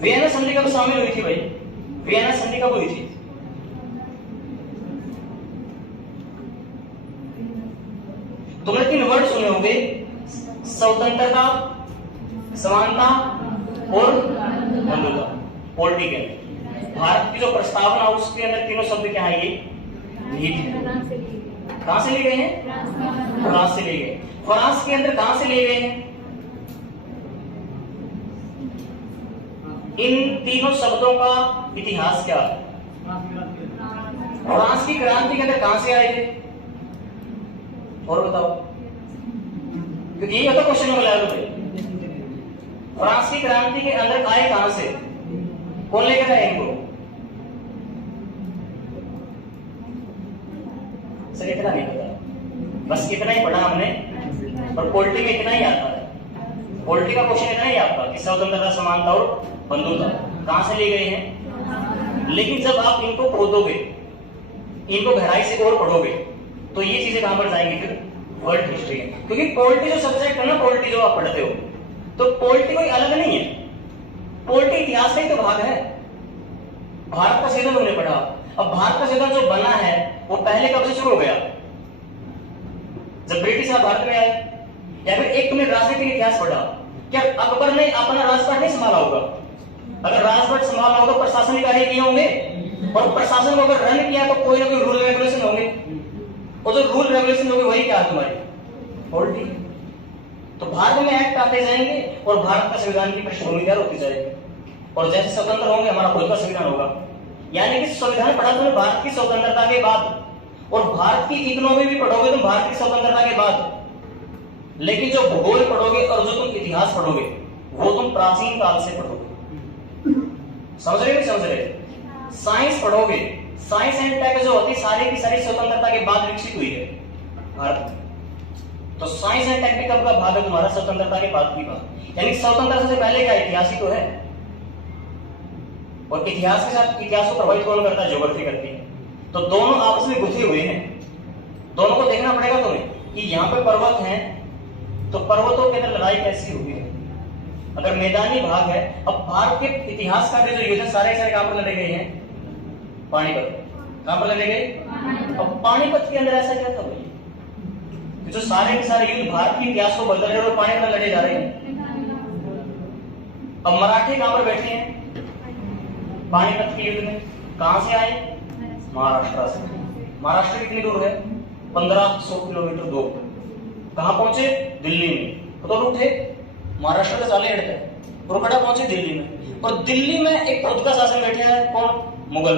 वियना संधि कब शामिल हुई थी भाई? वियना संधि कब हुई थी? तुमने 3 वर्ड सुने होंगे, स्वतंत्रता, समानता और बंधुता। पॉलिटिकल भारत की जो प्रस्तावना उसके अंदर तीनों शब्द क्या आएंगे? निहित है। कहां से लिए गए हैं? फ्रांस से लिए गए। फ्रांस के अंदर कहां से लिए गए हैं? इन तीनों शब्दों का इतिहास क्या है? फ्रांस की क्रांति के अंदर कहां से आए थे? और बताओ, क्योंकि यही होता क्वेश्चन में मिला भाई, फ्रांस की क्रांति के अंदर आए कहां से? कौन लेकर आए इनको? सर इतना नहीं पता, बस इतना ही पढ़ा हमने, और पॉलिटी में इतना ही आता है। पॉलिटी का क्वेश्चन इतना ही आपका कि स्वतंत्रता, समानता और बंधुता कहां से लिए गए हैं। लेकिन जब आप इनको खोदोगे, इनको गहराई से और पढ़ोगे, तो ये चीजें कहां पर जाएंगी? फिर वर्ल्ड हिस्ट्री है। क्योंकि पॉलिटी जो सब्जेक्ट है ना, पॉलिटी जो आप पढ़ते हो, तो पॉलिटी कोई अलग नहीं है, पॉलिटी इतिहास का ही तो भाग है। भारत का संविधान हमने पढ़ा, अब भारत का संविधान जो बना है वो पहले कब से शुरू हो गया? जब ब्रिटिश भारत में आए। या फिर एक तुमने राजनीतिक इतिहास पढ़ा, क्या अकबर ने अपना राजपाट नहीं संभाला होगा? अगर राजपाट संभाला होगा, प्रशासनिक कार्य किए होंगे, और प्रशासन को अगर रन किया तो कोई ना कोई रूल रेगुलेशन होंगे, और जो रूल रेगुलेशन होंगे वही क्या तुम्हारी पॉलिटी। तो भारत में एक्ट आते जाएंगे और भारत का संविधान की पृष्ठभूमि तैयार होती जाएगी, और जैसे स्वतंत्र होंगे हमारा खुद का संविधान होगा। यानी कि संविधान पढ़ा तुमने भारत की स्वतंत्रता के बाद, और भारत की इकोनॉमी भी पढ़ोगे तुम भारत की स्वतंत्रता के बाद, लेकिन जो भूगोल पढ़ोगे और जो तुम इतिहास पढ़ोगे वो तुम प्राचीन काल से पढ़ोगे। समझ रहे हो? समझ रहे? साइंस पढ़ोगे, साइंस एंड टेक जो होती सारी की सारी स्वतंत्रता के बाद विकसित हुई है भारत में। तो साइंस एंड टेक्निकल का भाग है तुम्हारा स्वतंत्रता के बाद की बात, यानी स्वतंत्रता से पहले क्या इतिहास ही तो है। और इतिहास के साथ इतिहास को प्रभावित कौन करता है? ज्योग्राफी करती है। तो दोनों आपस में गुथे हुए हैं, दोनों को देखना पड़ेगा तुम्हें कि यहाँ पे पर्वत है तो पर्वतों के अंदर लड़ाई कैसी हुई है। अगर मैदानी भाग है, अब भारत के इतिहास का जो युद्ध सारे कहां पर लड़े गए हैं? पानीपत। कहां पर लड़े गए? अब पानीपत के अंदर ऐसा क्या था भाई, जो सारे के सारे युद्ध भारत के इतिहास को बदल रहे और पानीपत लड़े जा रहे हैं। अब मराठी कहां पर बैठे हैं? पानीपत के युद्ध में कहां से आए? महाराष्ट्र से। महाराष्ट्र कितनी दूर है? 1500 किलोमीटर दूर। कहां पहुंचे? दिल्ली में। तो उठे महाराष्ट्र के साले हटते हैं, रोकड़ा पहुंचे दिल्ली में, और दिल्ली में एक खुद का शासन बैठे हैं कौन? मुगल।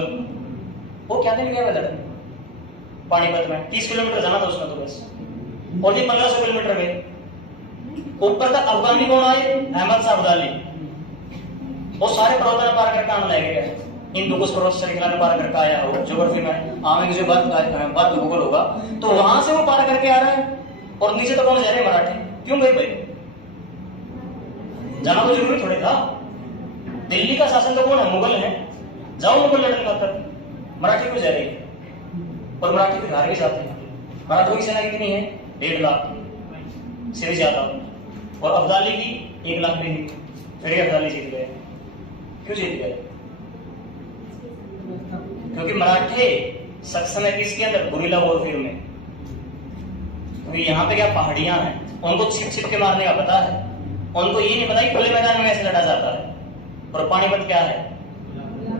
वो क्या दिन गया लड़ने पानीपत में, 30 किलोमीटर जाना था उसमें तो बस, और ये 1500 किलोमीटर गए। ऊपर का अफगानी कौन आए? अहमद शाह अब्दाली। वो सारे पर्वत पार करके आने लगे गए, इन कुछ पर्वत श्रृंखला में पार करके आया हो। ज्योग्राफी में आगे जो बात भूगोल होगा तो वहां से वो पार करके आ रहा है, और नीचे तो कौन जा रहे हैं? मराठी। क्यों गए भाई? जाना तो जरूरी थोड़े था। दिल्ली का शासन तो कौन है? मुगल है। जाओ मुगल लड़ने का, मराठी क्यों जा रही है? और मराठी फिर हार भी जाते हैं। मराठों की सेना कितनी है? 1.5 लाख से भी ज्यादा, और अब्दाली की 1 लाख भी नहीं, फिर भी अब्दाली जीत गए। क्यों जीत गए? क्योंकि मराठे सक्षम है किसके अंदर? गुरिल्ला वॉरफेयर में। क्योंकि यहाँ पे क्या पहाड़ियां हैं, उनको छिप छिप के मारने का पता है, उनको ये नहीं पता कि खुले मैदान में कैसे लड़ा जाता है। और पानीपत क्या है?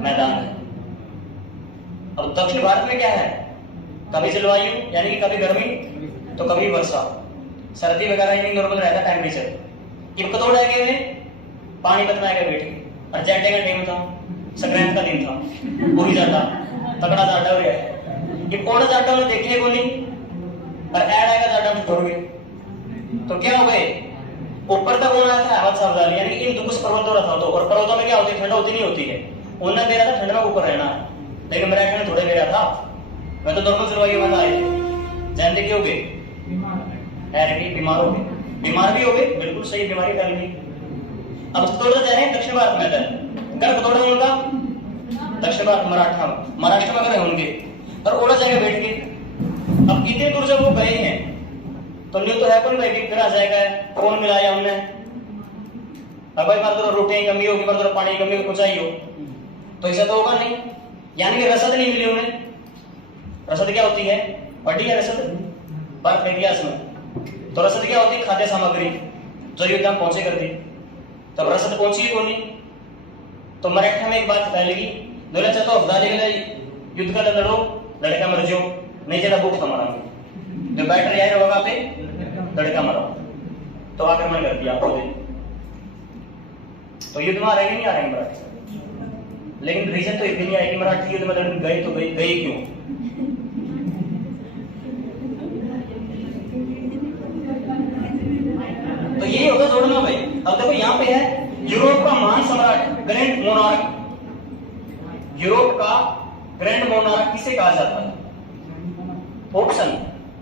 मैदान है। अब दक्षिण भारत में क्या है? कभी जलवायु यानी कि कभी गर्मी तो कभी वर्षा, सर्दी वगैरह यानी नॉर्मल रहता है टेम्परेचर। ये कतोड़ आएंगे में पानीपत में आएगा बैठे, और जैटे का टाइम था, संक्रांत का दिन था, पूरी जाटा तगड़ा जाटा हो गया। ये कोड़ा जाटा उन्हें देखने को नहीं, और ऐड आएगा जाटा में छोड़ गए। तो क्या हो गए? ऊपर तक होना था अहमद साहब, यानी इन दुकुश पर्वतों रहा था। तो और पर्वतों में क्या होती है? ठंड होती नहीं होती है। उन्होंने दे रहा था ठंड में ऊपर रहना है, लेकिन मेरा ठंड थोड़े मेरा था, मैं तो नॉर्मल जलवायु में आए थे। जानते क्यों हो गए? बीमार हो गए। बीमार भी हो गए, बिल्कुल सही, बीमारी फैल गई। अब थोड़ा जा रहे हैं दक्षिण भारत में, गर्भ थोड़ा उनका दक्षिण भारत महाराष्ट्र में गए होंगे, और ओढ़ा जाएगा बैठ के। अब इतने दूर जब वो गए हैं तो न्यू तो है कौन भाई फिर आ जाएगा, कौन मिलाया हमने? अब भाई बार तो रोटी की कमी होगी, बार तो पानी की कमी कुछ आई हो, तो ऐसा तो होगा नहीं। यानी कि रसद नहीं मिली उन्हें। रसद क्या होती है? पड़ी है रसद, बर्फ फेंक दिया इसमें, तो रसद क्या होती है? खाद्य सामग्री जो युद्ध में पहुंचे कर दी। तब रसद पहुंची कौन नहीं, तो मराठा में एक बात फैलेगी, बोले चलो अब्दाली के युद्ध का लड़ो, लड़का मर जाओ, नहीं ज्यादा भूख तो मरांगे, जो बैठ रहा है वहां पे लड़का मरो, तो आक्रमण कर दिया आपको। तो युद्ध में आ रहे नहीं आ रहे मराठी, लेकिन रीजन तो एक भी नहीं आया कि मराठी युद्ध में गए तो गए क्यों? तो यही होता जोड़ना भाई। अब देखो यहाँ पे है यूरोप का महान सम्राट, ग्रैंड मोनार्क। यूरोप का ग्रैंड मोनार्क किसे कहा जाता है? ऑप्शन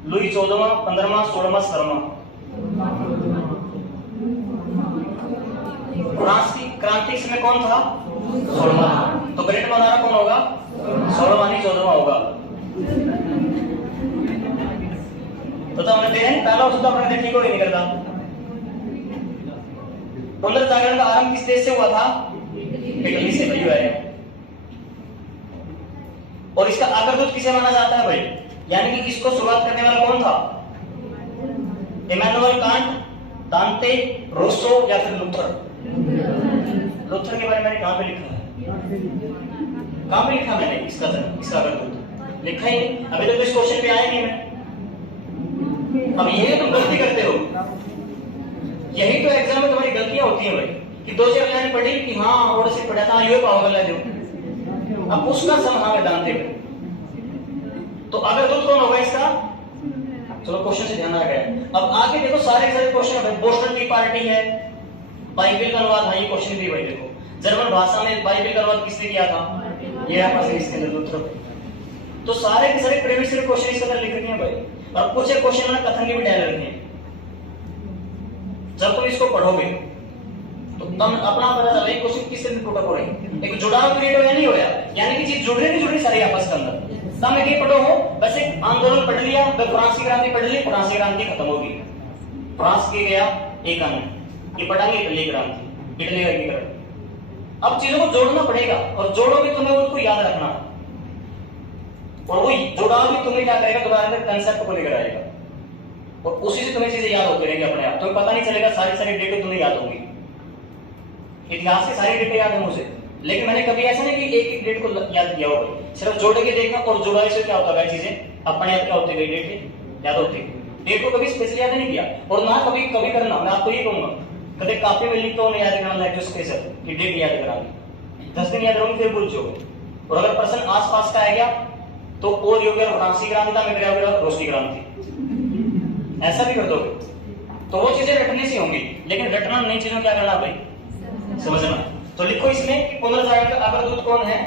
लुई 14वां, 15वां, 16वां, 17वां। फ्रांस की क्रांति समय कौन था? 16वां। तो ग्रेट मोनार्क कौन होगा? 16वां नहीं 14वां होगा। तो हमने देखा है पहला ऑप्शन तो अपने ठीक हो ही नहीं करता। पुनर्जागरण का आरंभ किस देश से हुआ था? इटली से भाई है। और इसका अग्रदूत किसे माना जाता है भाई? यानी कि इसको शुरुआत करने वाला कौन था? इमैनुअल कांट, दांते, रूसो या फिर लूथर? लूथर के बारे में मैंने कहां पे लिखा है? कहां पे लिखा मैंने इसका अग्रदूत? लिखा ही नहीं। अभी तक तो इस क्वेश्चन पे आया नहीं मैं। अब यही तुम गलती करते हो, यही तो एग्जाम में तुम्हारी गलतियां होती है भाई, कि 2 चार लाइन पढ़ी कि हाँ और से पढ़ा था ये पागल है जो, अब उसका समाहार दांते पे। तो अग्रदूत कौन होगा इसका? चलो क्वेश्चन से ध्यान आ गया। अब आगे देखो सारे क्वेश्चन है। बोस्टन की पार्टी है, बाइबिल का अनुवाद, हाँ ये क्वेश्चन भी भाई देखो जर्मन भाषा में बाइबिल का अनुवाद किसने किया था? ये यहाँ पर इसके अंदर लूथर। तो सारे के सारे प्रीवियस ईयर क्वेश्चन इसके अंदर लिख रखे हैं भाई, और कुछ क्वेश्चन में कथन के भी डाल रखे हैं। जब तुम इसको पढ़ोगे तो तुम अपना पता चला ये क्वेश्चन किससे टूटा हो रही है, एक जुड़ाव क्रिएट हो या नहीं होया, यानी कि चीज जुड़ रही नहीं जुड़ रही सारी आपस के अंदर। तब एक पढ़ो हो, बस एक आंदोलन पढ़ लिया, फ्रांस की क्रांति पढ़ ली, फ्रांस की क्रांति खत्म होगी, फ्रांस के गया एक आंदोलन, ये पढ़ांगे इटली की क्रांति, इटली का एकीकरण। अब चीजों को जोड़ना पड़ेगा, और जोड़ोगे तुम्हें उसको याद रखना, और वो जुड़ाव भी तुम्हें क्या करेगा? तुम्हारे अंदर कंसेप्ट को लेकर आएगा, और उसी से तुम्हें चीजें याद होती रहेंगी अपने आप। तुम्हें पता नहीं चलेगा, सारी डेटे तुम्हें याद होंगी, इतिहास की सारी डेटे याद है मुझे, लेकिन मैंने कभी ऐसा नहीं कि एक एक डेट को याद किया हो, सिर्फ जोड़ के देखा, और जुड़ाई से क्या होता है चीजें अपने आप क्या होती गई, डेट याद होती है। डेट को कभी स्पेशल याद नहीं किया, और ना कभी कभी करना। मैं आपको ये कहूंगा, कभी कॉपी में लिखता हूँ याद करना है स्पेशल कि डेट याद करानी, 10 दिन याद रहोगे फिर भूल जाओगे। और अगर प्रश्न आसपास का आ गया तो और हो गया फ्रांसीसी क्रांति था, मैं क्या हो गया रूसी क्रांति, ऐसा भी कर दोगे तो वो चीजें रटने से होंगी, लेकिन रटना नई चीजों क्या करना भाई? समझना। तो लिखो इसमें कि पुनर्जागरण का अग्रदूत कौन है?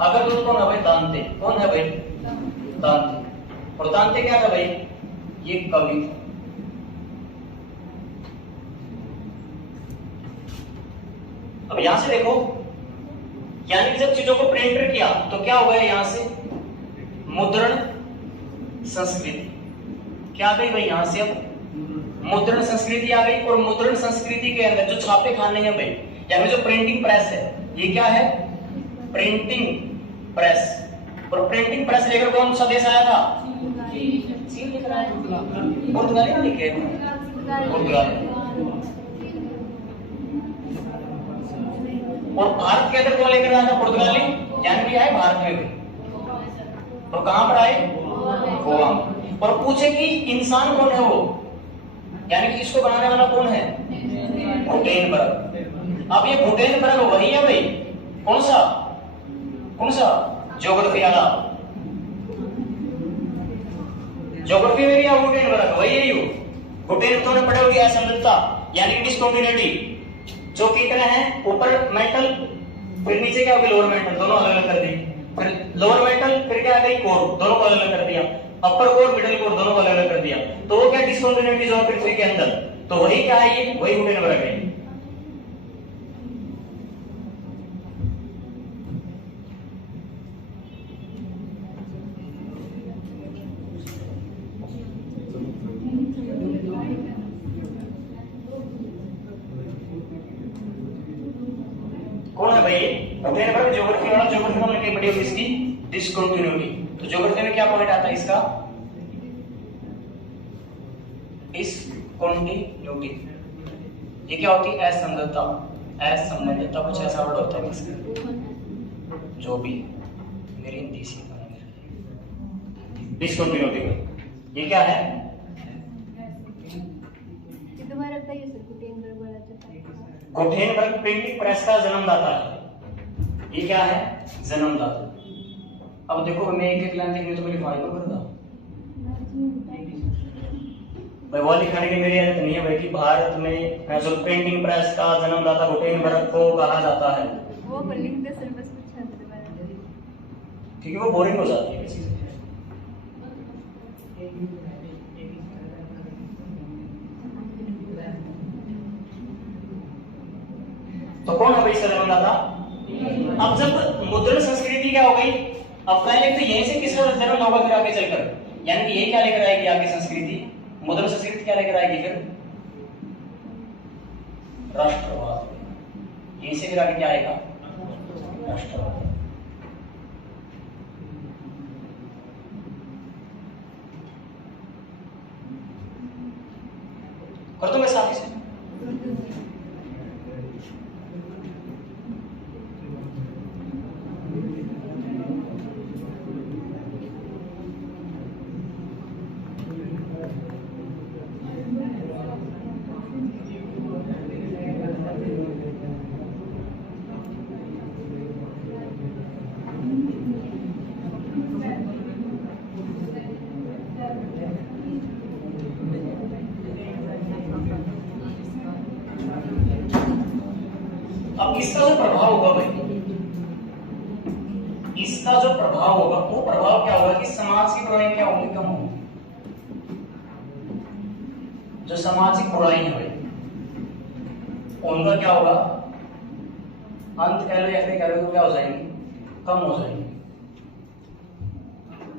अग्रदूत कौन है भाई? दांते। कौन है भाई? दांते। और दांते क्या था भाई? ये कवि था। अब यहां से देखो यानी कि जब चीजों को प्रिंटर किया तो क्या हो गया यहां से मुद्रण संस्कृति। क्या आ गई भाई यहां से अब मुद्रण संस्कृति आ गई। और मुद्रण संस्कृति के अंदर जो छापे खाने हैं भाई, यानी जो प्रिंटिंग प्रेस है, ये क्या है प्रिंटिंग प्रेस। और प्रिंटिंग प्रेस लेकर कौन सा देश आया था? चीन लेकर आया। पुर्तगाल या लिखे पुर्तगाल। और भारत के अंदर कौन लेकर आया था? पुर्तगाली। यानी कि आए भारत में भी। तो कहां पर आए? गोवा। और पूछे कि इंसान कौन है वो, यानी कि इसको बनाने वाला कौन है? गुटेनबर्ग। अब ये गुटेनबर्ग वही है भाई, कौन सा ज्योग्राफी वाला, ज्योग्राफी में भी गुटेनबर्ग वही है। गुटेन तो ने पढ़े होगी असमता, यानी कि डिस्कंटिन्यूटी, जो की तरह है ऊपर मेंटल फिर नीचे क्या होगी लोअर मेंटल, दोनों अलग अलग कर दी। फिर लोअर मेंटल फिर क्या आ गई कोर, दोनों को अलग अलग कर दिया। अपर कोर मिडिल कोर दोनों को अलग अलग कर दिया। तो वो क्या डिस्कंटिन्यूटी जोन पृथ्वी के अंदर, तो वही क्या है ये वही गुटेनबर्ग है। कौन है भाई? गुटेनबर्ग ज्योग्राफी वाला। ज्योग्राफी में हमने पढ़ी होगी इसकी डिस्कंटिन्यूटी। तो ज्योग्राफी में क्या पॉइंट आता है इसका? डिस्कंटिन्यूटी। ये क्या होती है? असंगतता। असंबंधता कुछ ऐसा वर्ड होता है इसका, जो भी मेरी हिंदी सी डिस्कंटिन्यूटी। ये क्या है? गुटेनबर्ग प्रिंटिंग प्रेस का जन्मदाता है। ये क्या है? जन्मदाता। अब देखो मैं एक एक लाइन लिखने तो मेरी फाइल कर दूं भाई, वो लिखने की मेरी आदत नहीं है भाई कि भारत में जो प्रिंटिंग प्रेस का जन्मदाता गुटेनबर्ग को कहा जाता है। वो लिख दे सर बस कुछ है दोबारा, क्योंकि वो बोरिंग हो जाती है किसी से। तो कौन है भाई इसका जन्मदाता? अब जब मुद्रण संस्कृति क्या हो गई, अब पहले तो यहीं से किसका जन्म होगा फिर आगे चलकर, यानी कि ये क्या लेकर आएगी आगे संस्कृति, मुद्रण संस्कृति क्या लेकर आएगी फिर? राष्ट्रवाद। यहीं से फिर आगे क्या आएगा? राष्ट्रवाद। कर दो मैं साथ ही से। अब इसका जो प्रभाव होगा भाई, इसका जो प्रभाव होगा वो प्रभाव क्या होगा कि समाज की बुराई क्या होगी? कम होगी। जो सामाजिक बुराई है भाई उनका क्या होगा? अंत कह लो या फिर कह लो क्या हो जाएंगी? कम हो जाएंगी।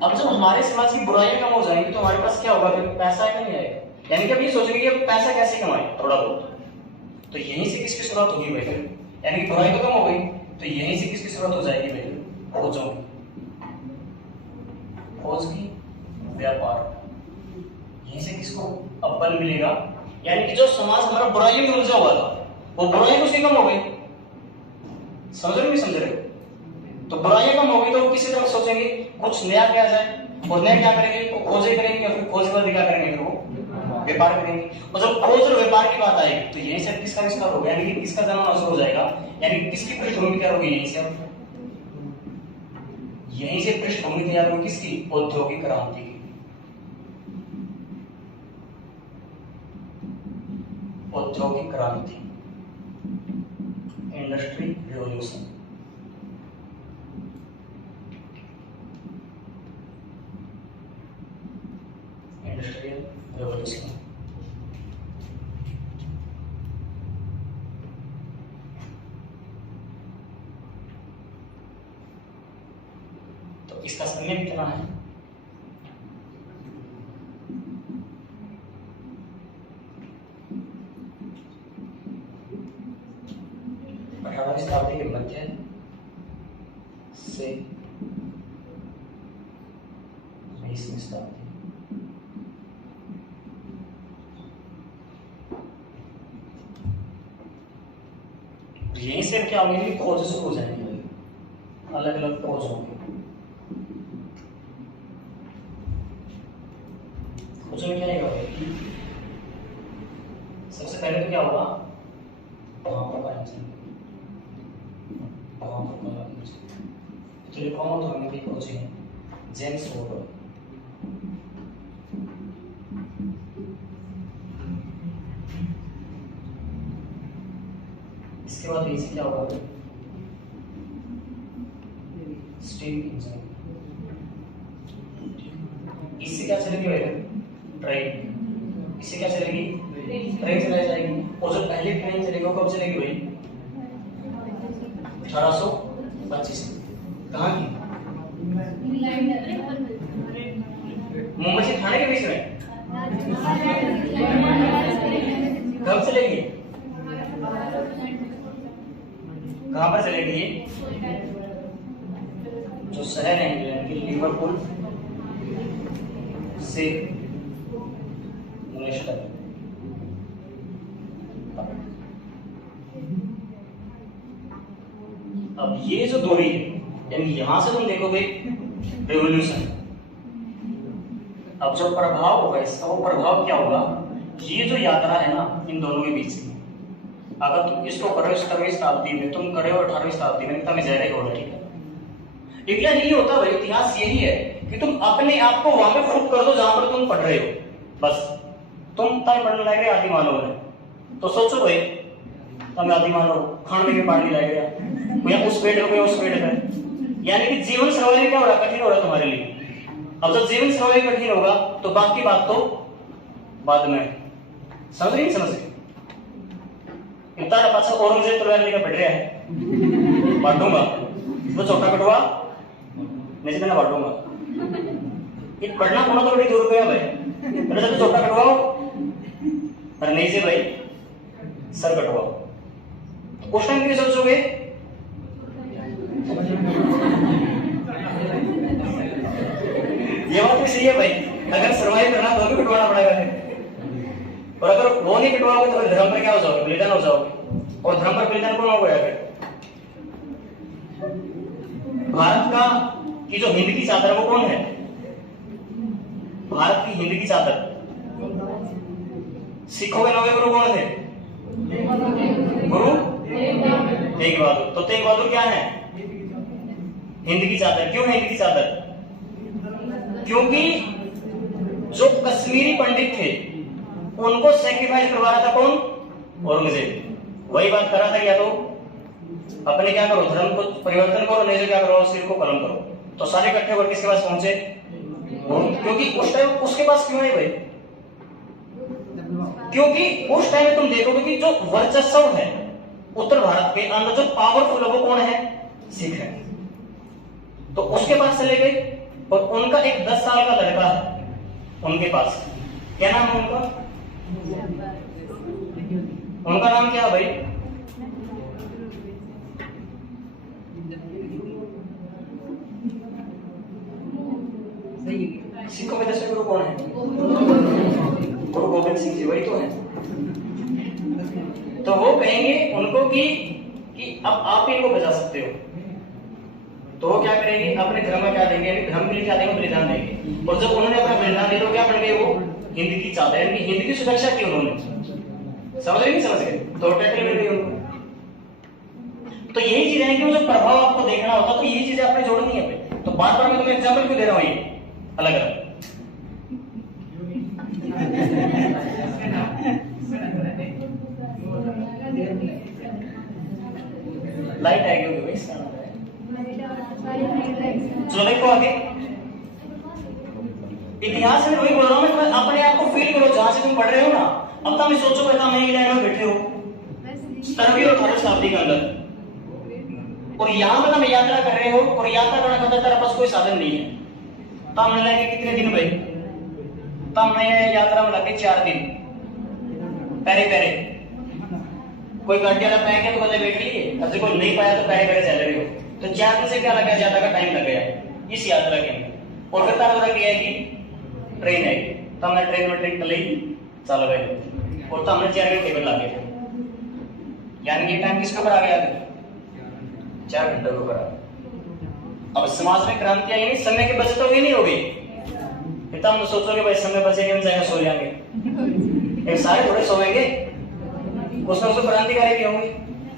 अब जब हमारे समाज की बुराई कम हो जाएंगी तो हमारे पास क्या होगा? फिर पैसा है नहीं आएगा। यानी कि अब ये सोचेंगे कि पैसा कैसे कमाए थोड़ा बहुत, तो यहीं से किसकी शुरुआत होगी भाई फिर? यानी कि बुराई तो कम हो गई तो यहीं से किसकी शुरुआत हो जाएगी भाई? खोजों की। खोज की, व्यापार। यहीं से किसको अब बल मिलेगा? यानी कि जो समाज हमारा बुराई में उलझा हुआ था वो बुराई उसकी कम हो गई। समझ रहे नहीं समझ रहे? तो बुराई कम हो गई तो किसी तरह सोचेंगे कुछ नया किया जाए, और नया क्या करेंगे? खोजे करेंगे या फिर खोज कर क्या करेंगे? फिर वो व्यापार करेंगे। और जब खोज और व्यापार की बात आएगी तो यहीं से किसका विस्तार होगा? यानी कि किसका जन्म शुरू हो जाएगा? यानी किसकी पृष्ठभूमि तैयार होगी? यहीं से यहीं से पृष्ठभूमि तैयार होगी किसकी? औद्योगिक क्रांति की। औद्योगिक क्रांति, इंडस्ट्री रिवॉल्यूशन। Industrial revolution. इसका समय कितना है? अठारहवीं शताब्दी के मध्य से 20वीं शताब्दी। यहीं से क्या होंगे? खोज शुरू हो जाएंगे, अलग अलग खोज होंगे। खोज में क्या होगा? सबसे पहले तो क्या होगा? तो ये कौन होता है? खोज है जेम्स वॉट। इसके बाद इसी क्या होगा? Steam engine. इससे क्या चलेगी भाई? ट्रेन। इससे क्या चलेगी? ट्रेन चलाई जाएगी। और जो पहली ट्रेन चलेगी वो कब चलेगी भाई? 1825। कहाँ की? मुंबई से ठाणे के बीच में। कब चलेगी? कहाँ पर चलेगी ये? जो शहर है इंग्लैंड की, लिवरपूल से मैनचेस्टर। अब ये जो दूरी है, यानी यहां से तुम देखोगे रेवोल्यूशन। अब जो प्रभाव होगा इसका, वो प्रभाव क्या होगा? ये जो यात्रा है ना इन दोनों के बीच में, अगर तुम इसको करो 17वीं शताब्दी में, तुम करे 18वीं शताब्दी में, तब जाएगा होगा। ठीक है, इतना नहीं होता भाई। इतिहास यही है कि तुम अपने आप को वहां पे प्रूफ कर दो जहां पर तुम पढ़ रहे हो। बस तुम तय पढ़ने लग रहे आदि मानव है, तो सोचो भाई तुम आदि मानव खाने के पानी लग गया या उस पेड़ हो उस पेड़ पे। यानी कि जीवन सर्वाइव क्या हो रहा? कठिन हो रहा तुम्हारे लिए। अब जब जीवन सर्वाइव कठिन होगा तो बाकी बात तो बाद में। समझ रही? समझ रही? इतना पास औरंगजेब तलवार लेकर बैठ रहा है, बांटूंगा तो छोटा कटवा नहीं मैं बांटूंगा। ये पढ़ना होना तो बड़ी दूर पे है भाई। पहले तो छोटा कटवाओ और नहीं से भाई सर कटवाओ। उस टाइम क्या सोचोगे? ये बात भी सही है भाई, अगर सर्वाइव करना तो भी कटवाना पड़ेगा। और अगर वो नहीं कटवाओगे तो धर्म पर क्या हो जाओगे? बलिदान हो जाओगे। और धर्म पर बलिदान कौन होगा? भारत का की जो हिंद की चादर वो कौन है? भारत की हिंद की चादर सिखों के नवे गुरु कौन थे? गुरु तेग बहादुर। तो तेग बहादुर क्या है? हिंद की चादर। क्यों हिंद की चादर? क्योंकि जो कश्मीरी पंडित थे उनको सैक्रिफाइस करवा रहा था कौन? औरंगजेब। वही बात कर रहा था, या तो अपने क्या करो धर्म को परिवर्तन करो, नहीं तो क्या करो सिर को कलम करो। तो सारे इकट्ठे होकर किसके पास पहुंचे? क्योंकि उस टाइम उसके पास क्यों है भाई? क्योंकि उस टाइम तुम देखोगे कि जो वर्चस्व है उत्तर भारत के अंदर, जो पावरफुल है वो कौन है? सिख है। तो उसके पास चले गए और उनका एक 10 साल का लड़का है उनके पास। क्या नाम है उनका? उनका नाम क्या है भाई? सिखों में 10वें गुरु कौन है? गुरु गोविंद सिंह जी, वही तो है। तो वो कहेंगे उनको कि अब आप इनको बचा सकते हो। तो वो क्या करेंगे? अपने धर्म में क्या देंगे? धर्म के लिए क्या देंगे? बलिदान देंगे। और जब उन्होंने अपना बलिदान दिया तो क्या बन गए? वो हिंद की चादर, यानी हिंद की सुरक्षा की उन्होंने। समझ रहे? नहीं समझ गए? तो टाइटल मिल गई उनको। तो यही चीज है कि जो प्रभाव आपको देखना होता तो यही चीजें आपने जोड़नी है। तो बार बार मैं तुम्हें एग्जाम्पल क्यों दे रहा हूं? ये अलग अलग लाइट आएगी भाई। चलो देखो आगे इतिहास में वही बोल रहा हूं मैं, अपने आप को फील करो जहां से तुम पढ़ रहे हो ना। अब तो मैं सोचो मैं इंग्लैंड में बैठे हो 17वीं और 18वीं शताब्दी के अंदर, और यहाँ मतलब यात्रा कर रहे हो और यात्रा करना खाता तेरा पास कोई साधन नहीं है, तो हमने लगे कितने दिन भाई, तो हमने यात्रा में लगे 4 दिन पहले पहले। कोई गाड़ी वाला पाया क्या तो बल्ले बैठ लिए, अब कोई नहीं पाया तो पहले पहले चल रहे हो, तो 4 दिन से क्या लगा, ज्यादा का टाइम लग गया इस यात्रा के अंदर। और फिर तारा क्या है कि ट्रेन है, तो हमने ट्रेन में टिकट ली, चल गए, और तो हमने 4 घंटे पर लगे थे, यानी कि टाइम किसके ऊपर आ गया था, 4 घंटे के ऊपर। अब समाज में क्रांति आई नहीं, समय की बचत होगी नहीं होगी, फिर तो हम सोचोगे भाई समय बचेंगे, हम जाएंगे सो जाएंगे, एक सारे थोड़े सोएंगे, उसमें उसको क्रांतिकारी भी होंगे।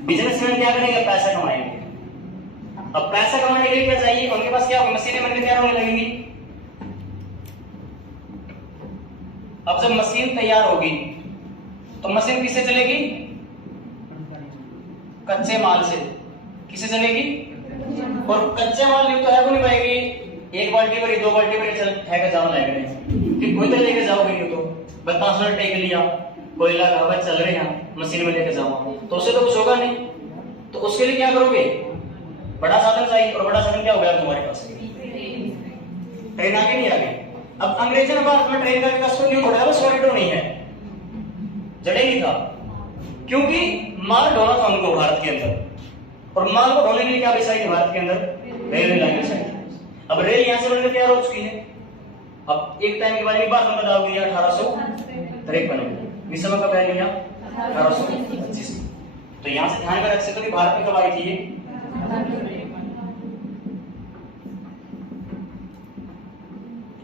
बिजनेसमैन क्या करेंगे, पैसा कमाएंगे। अब पैसा कमाने के लिए क्या चाहिए, उनके पास क्या होगा, मशीनें बनकर तैयार होने लगेंगी। अब जब मशीन तैयार होगी तो मशीन किससे चलेगी, कच्चे माल से। किससे चलेगी, और कच्चे माल नहीं तो है को नहीं पाएगी, 1 बाल्टी भरी 2 बाल्टी भरी चल है का जाओ लेके, फिर कोई तो लेके जाओगे, तो बताओ टेक लिया, कोयला का चल रहे हैं, मशीन में लेके जाओ, तो उससे तो कुछ होगा नहीं। तो उसके लिए क्या करोगे, बड़ा साधन चाहिए, और बड़ा साधन क्या हो गया तुम्हारे पास, ट्रेन आगे नहीं आगे। अब अंग्रेजों ने भारत में ट्रेन का विकास क्यों छोड़ा, बस कॉरिडोर नहीं है, जड़े नहीं था, क्योंकि माल ढोना था उनको भारत के अंदर, और माल को ढोने के लिए क्या चाहिए भारत के अंदर, रेलवे लाइन चाहिए। अब रेल यहाँ से बनकर तैयार हो चुकी है। अब एक टाइम के बारे में बात हम बताओगे 1853 में, इस समय कब आया 1825। तो यहाँ से ध्यान में रख सकते हो कि भारत में कब आई थी ये,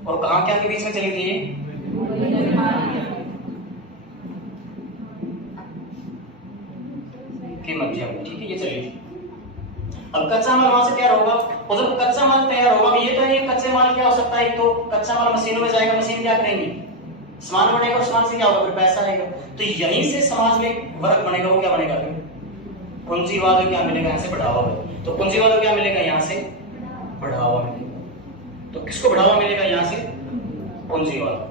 और कहां क्या के बीच में चली थी ये, कि मध्य में, ठीक है, ये चली थी। अब कच्चा माल वहां से तैयार होगा, और जब कच्चा माल तैयार होगा, ये तो नहीं कच्चे माल क्या हो सकता है, तो कच्चा माल मशीनों में जाएगा, मशीन क्या करेंगी, सामान बनेगा, और सामान से क्या होगा, फिर पैसा आएगा। तो यहीं से समाज में वर्ग बनेगा, वो क्या बनेगा, फिर पूंजीवाद को क्या मिलेगा, यहाँ से बढ़ावा मिलेगा। तो पूंजीवाद को क्या मिलेगा, यहाँ से बढ़ावा मिलेगा। तो किसको बढ़ावा मिलेगा, यहाँ से पूंजीवाद।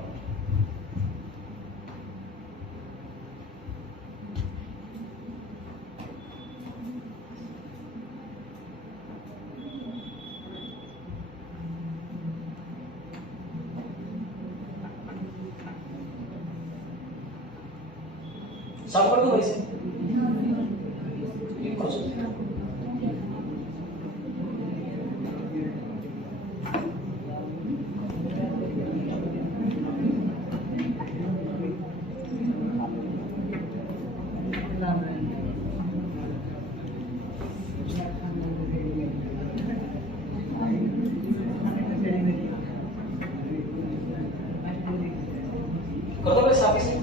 सब कर दो वैसे, कर दो वैसे आप इसे।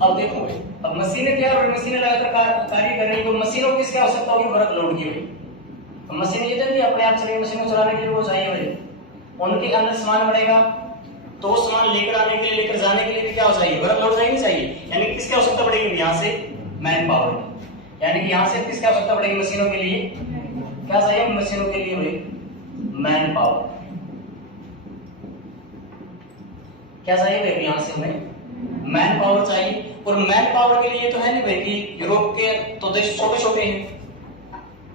अब देखो, अब मशीनें क्या और मशीनें लगातार कार्य कर रही, तो मशीनों की क्या आवश्यकता होगी, वर्क लोड की भाई। तो मशीन ये जल्दी अपने आप चलेगी, मशीन को चलाने के लिए वो चाहिए भाई, उनके अंदर सामान बढ़ेगा, तो वो सामान लेकर आने के लिए, लेकर जाने के लिए भी क्या हो चाहिए, वर्क लोड चाहिए, चाहिए। यानी किसकी आवश्यकता पड़ेगी, यहाँ से मैन पावर, यानी कि यहाँ से किसकी आवश्यकता पड़ेगी, मशीनों के लिए क्या चाहिए, मशीनों के लिए भाई मैन पावर। क्या चाहिए भाई, यहाँ से हमें मैन पावर चाहिए। और मैन पावर के लिए तो है नहीं भाई कि यूरोप के तो देश छोटे छोटे हैं,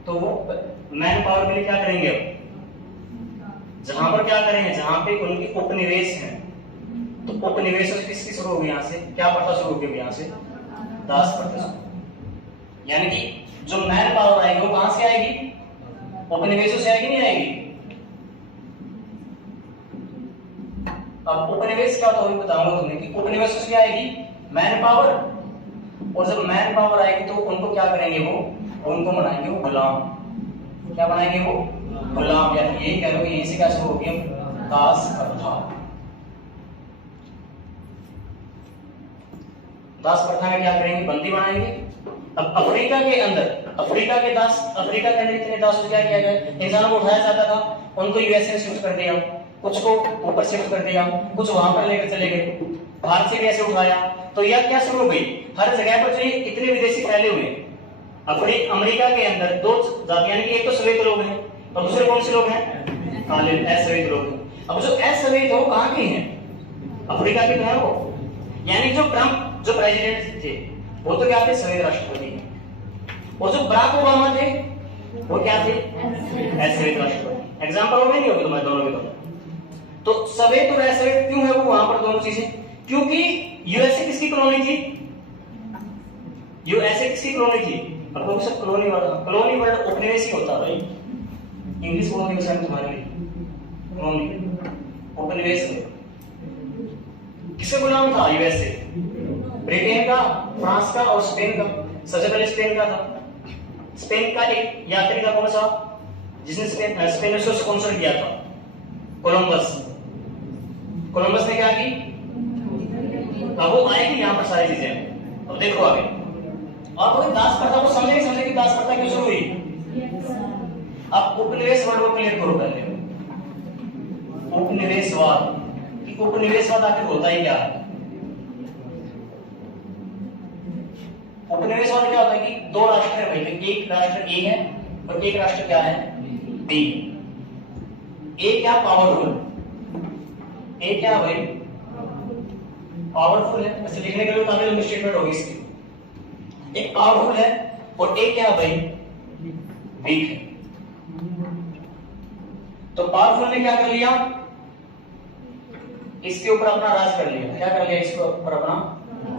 तो वो मैन पावर के लिए क्या करेंगे, अब जहां पर क्या करेंगे, जहां पे उनकी उपनिवेश है, तो उपनिवेश किसकी शुरू होगी, यहाँ से क्या प्रथा शुरू होगी, यहाँ से दास प्रथा। यानी कि जो मैन पावर आएगी वो कहां से आएगी, उपनिवेशों से आएगी, नहीं आएगी। अब उपनिवेश क्या होता है बताऊंगा तुम्हें, कि उपनिवेशों से आएगी मैन पावर, और जब मैन पावर आएगी तो उनको क्या करेंगे, वो उनको बनाएंगे वो गुलाम। क्या बनाएंगे, वो गुलाम। यानी यही कह लो कि यहीं से क्या शुरू होगी, दास प्रथा। दास प्रथा में क्या करेंगे, बंदी बनाएंगे। अब अफ्रीका के अंदर, अफ्रीका के अंदर इतने दास क्या किया गया, इंसानों को उठाया जाता था, उनको यूएसए शिफ्ट कर दिया, कुछ को ऊपर शिफ्ट कर दिया, कुछ वहां पर लेकर चले गए। भारत से भी ऐसे उठाया, तो यह क्या शुरू हो गई, हर जगह पर जो ये इतने विदेशी फैले हुए हैं। अमेरिका के अंदर दो जाति, यानी कि एक तो श्वेत लोग हैं और दूसरे कौन से लोग हैं, काले अश्वेत लोग हैं। अब जो अश्वेत है वो कहाँ के हैं, अफ्रीका के हैं वो। यानी जो ट्रम्प जो प्रेसिडेंट थे वो तो क्या थे, श्वेत राष्ट्रपति, और जो बराक ओबामा थे वो क्या थे, अश्वेत राष्ट्रपति। एग्जाम्पल हो गए नहीं होगी तुम्हारे दोनों के दोनों। तो श्वेत और अश्वेत क्यों है वो वहां पर दोनों चीजें, क्योंकि यूएसए किसकी कॉलोनी थी, यूएसए किसकी कॉलोनी थी। अब तो सब कॉलोनी वर्ड उपनिवेश ही होता है भाई, इंग्लिश बोलने के साथ तुम्हारे लिए कॉलोनी उपनिवेश किसका गुलाम था, यूएसए, ब्रिटेन का, फ्रांस का और स्पेन का। सबसे पहले स्पेन का था। स्पेन का एक यात्री था कौन सा, जिसने स्पेन को स्पॉन्सर किया था, कोलंबस। कोलंबस ने क्या की, अब वो आए कि यहाँ पर सारी चीजें, अब देखो आगे। और कोई दास प्रथा को समझे कि दास प्रथा क्यों शुरू हुई। अब उपनिवेश वर्ड को क्लियर करो पहले, उपनिवेशवाद कि उपनिवेशवाद आखिर होता ही क्या है। उपनिवेशवाद क्या होता है कि दो राष्ट्र है भाई, एक राष्ट्र ए है और एक राष्ट्र क्या है, बी। ए क्या, पावरफुल, ए क्या भाई, पावरफुल है। वैसे लिखने के लिए काफी लंबी स्टेटमेंट होगी इसकी। एक पावरफुल है और एक क्या भाई, वीक है। तो पावरफुल ने क्या कर लिया, इसके ऊपर अपना राज कर लिया। क्या कर लिया, इसके ऊपर अपना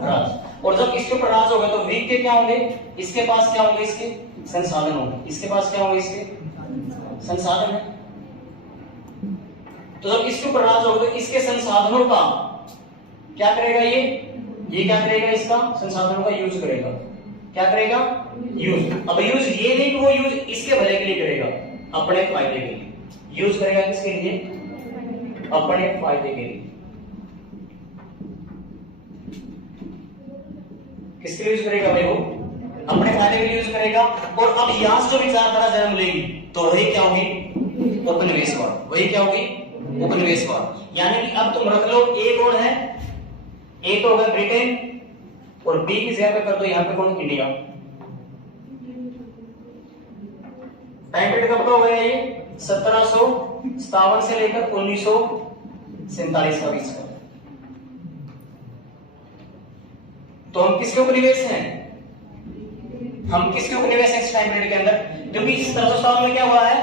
राज। और जब इसके ऊपर राज होगा तो वीक के क्या होंगे, इसके पास क्या होंगे, इसके संसाधन होंगे। इसके पास क्या होंगे, इसके संसाधन है। तो जब इसके ऊपर राज होगा तो इसके संसाधनों का क्या करेगा, ये क्या करेगा, इसका संसाधनों का यूज करेगा। क्या करेगा, यूज। अब यूज ये नहीं कि वो यूज इसके भले के लिए करेगा, अपने फायदे के लिए यूज करेगा। किसके लिए, अपने फायदे के लिए। किसके लिए यूज करेगा भाई, वो अपने फायदे के लिए यूज करेगा। और अब यहां से जो विचारधारा जन्म लेगी तो वही क्या होगी, उपनिवेशवाद। वही क्या होगी, उपनिवेशवाद। यानी कि अब तुम रख लो, एक और है, एक तो होगा ब्रिटेन और बी की जगह पे कर दो यहां पे कौन, इंडिया। टाइम पीरियड कब का हो गया ये, 1757 से लेकर 1947 का बीच का। तो हम किसके उपनिवेश हैं, हम किसके उपनिवेश हैं इस टाइम पीरियड के अंदर, क्योंकि 1757 में क्या हुआ है,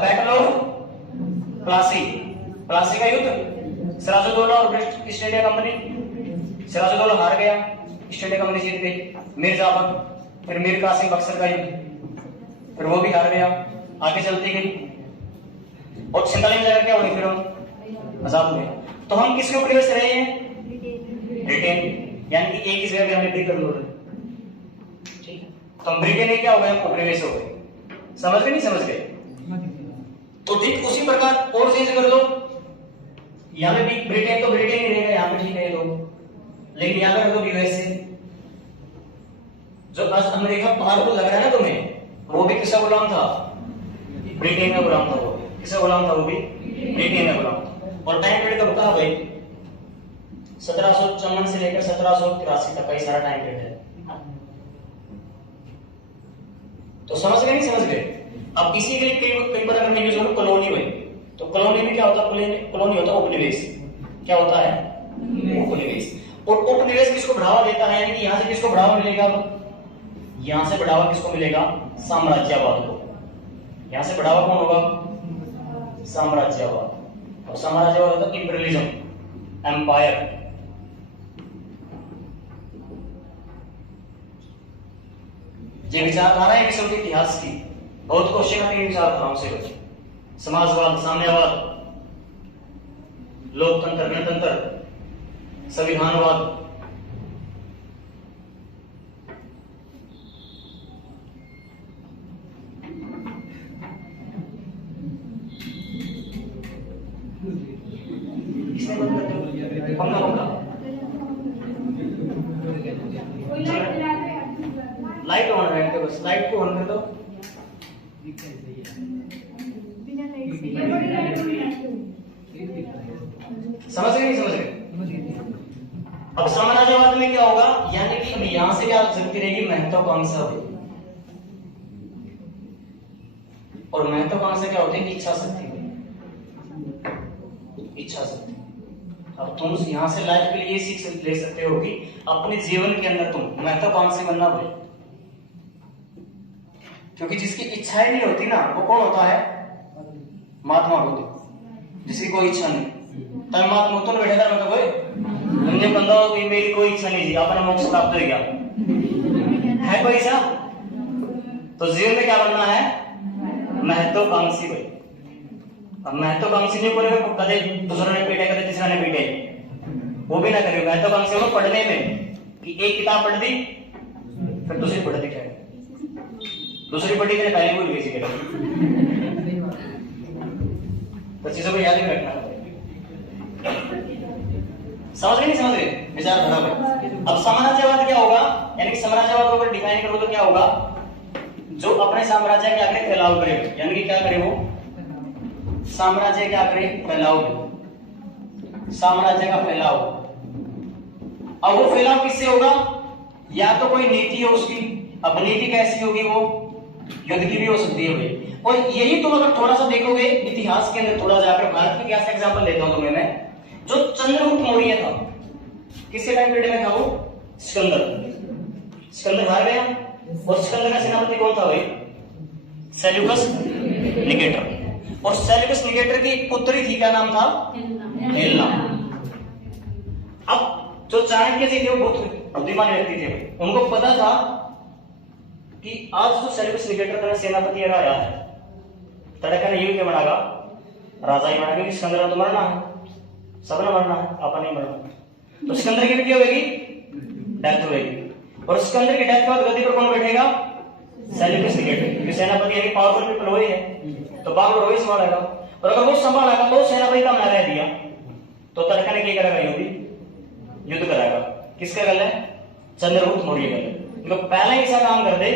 बैटल ऑफ प्लासी, प्लासी का युद्ध। सिराजुद्दौला और British East India Company, Sirajuddaulah हार गया, ईस्ट इंडिया कंपनी जीत गई। मीर जाफर, फिर मीर कासिम बक्सर का युद्ध, फिर वो भी हार गया, आगे चलती गई। और 47 में जाकर क्या हो गई, फिर हम आजाद हो गए। तो हम किसके उपनिवेश रहे हैं, ब्रिटेन। यानी कि एक ही जगह पे हमने ब्रिक कर लो, ठीक है। तो हम ब्रिटेन में क्या हो गए, उपनिवेश हो गए। समझ गए, नहीं समझ गए। तो ठीक उसी प्रकार और चेंज कर दो, यहां पे भी ब्रिटेन तो ब्रिटेन ही रहेगा, यहां पे ठीक है, तो लेकिन यहां पे रख दो यूएसए। जो आज अमेरिका पावरफुल लग रहा है ना तुम्हें, वो भी किसका गुलाम था, ब्रिटेन का गुलाम था। वो किसका गुलाम था, वो भी ब्रिटेन का गुलाम था। और टाइम पीरियड कब था भाई, 1754 से लेकर 1783 तक का ही सारा टाइम पीरियड है। तो समझ गए, नहीं समझ गए। अब इसी के लिए कई बार हमने यूज करो कॉलोनी में। तो कॉलोनी में क्या होता है, कॉलोनी होता है उपनिवेश। क्या होता है, उपनिवेश। और उपनिवेश किसको बढ़ावा देता है, यानी कि यहां से किसको बढ़ावा मिलेगा, यहां से बढ़ावा किसको मिलेगा, साम्राज्यवाद को। यहां से बढ़ावा कौन होगा, साम्राज्यवाद। और साम्राज्यवाद होता है इंपीरियलिज्म, एम्पायर। ये विचारधारा है विश्व के इतिहास की, बहुत क्वेश्चन आते हैं विचारधाराओं से। समाजवाद, साम्यवाद, लोकतंत्र, गणतंत्र, संविधानवाद। पंखा लाइट ऑन रखते, बस लाइट को ऑन कर दो। बिना लाइट से समझ गए नहीं समझ गए? अब साम्राज्यवाद में क्या होगा, यानी कि अब यहां से क्या चलती रहेगी, महत्वाकांक्षा होगी। और महत्वाकांक्षा क्या होती है, इच्छा शक्ति। इच्छा शक्ति। अब तुम यहां से लाइफ के लिए सीख ले सकते हो कि अपने जीवन के अंदर तुम महत्वाकांक्षी बनना भाई, क्योंकि जिसकी इच्छाएं नहीं होती ना, वो कौन होता है, महात्मा बुद्ध। जिसकी कोई इच्छा नहीं, तब महात्मा तो बैठे था, मतलब कोई मुझे बंदा हो कि मेरी कोई इच्छा नहीं थी, अपना मोक्ष प्राप्त हो गया है कोई सा। तो जीवन में क्या बनना है, महत्वाकांक्षी भाई। अब महत्वाकांक्षी नहीं बोले कदे दूसरा ने पीटे, कदे तीसरा ने पीटे, वो भी ना करे। महत्वाकांक्षी हो पढ़ने में कि एक किताब पढ़ दी फिर दूसरी पढ़ दी, दूसरी पढ़ी मैंने पहले भूल गई थी, तो चीजों को याद ही रखना। समझ गए नहीं समझ गए, विचार बराबर। अब साम्राज्यवाद क्या होगा, यानी कि साम्राज्यवाद को अगर डिफाइन करो तो क्या होगा, जो अपने साम्राज्य के आगे फैलाव करे, यानी कि क्या करे, वो साम्राज्य के आगे फैलाव, साम्राज्य का फैलाव। अब वो फैलाव किससे होगा, या तो कोई नीति हो उसकी। अब नीति कैसी होगी, वो युद्ध की भी हो सकती है भाई। और यही तुम अगर थोड़ा सा देखोगे इतिहास के अंदर, थोड़ा जाकर भारत के इतिहास का एग्जांपल लेता हूं तुम्हें मैं। जो चंद्रगुप्त मौर्य था, किसके टाइम पीरियड में था वो, सिकंदर हार गया, और सिकंदर का सेनापति कौन था भाई, सेल्यूकस निकेटर। और सेल्यूकस निकेटर की पुत्री थी, क्या नाम था, हेलेना। अब जो चाणक्य जी थे वो बहुत बुद्धिमान व्यक्ति थे, उनको पता था कि आज जो सेल्यूकस निकेटर का सेनापति आया है, तड़का ने ये बनागा, राजा ही बना, क्योंकि सिकंदर तो मरना है, सबने मरना है, अपन नहीं मरना। तो सिकंदर की भी क्या होगी, डेथ होगी। और सिकंदर की डेथ के बाद गद्दी पर कौन बैठेगा, सेल्यूकस निकेटर, क्योंकि सेनापति यानी पावरफुल पीपल वही है, तो बागड़ वही संभालेगा। और अगर वो संभालेगा तो सेनापति का नारा दिया, तो तड़का ने क्या करेगा, युद्ध कराएगा। किसका गल है, चंद्रगुप्त मौर्य का। तो पहले ही ऐसा काम कर दे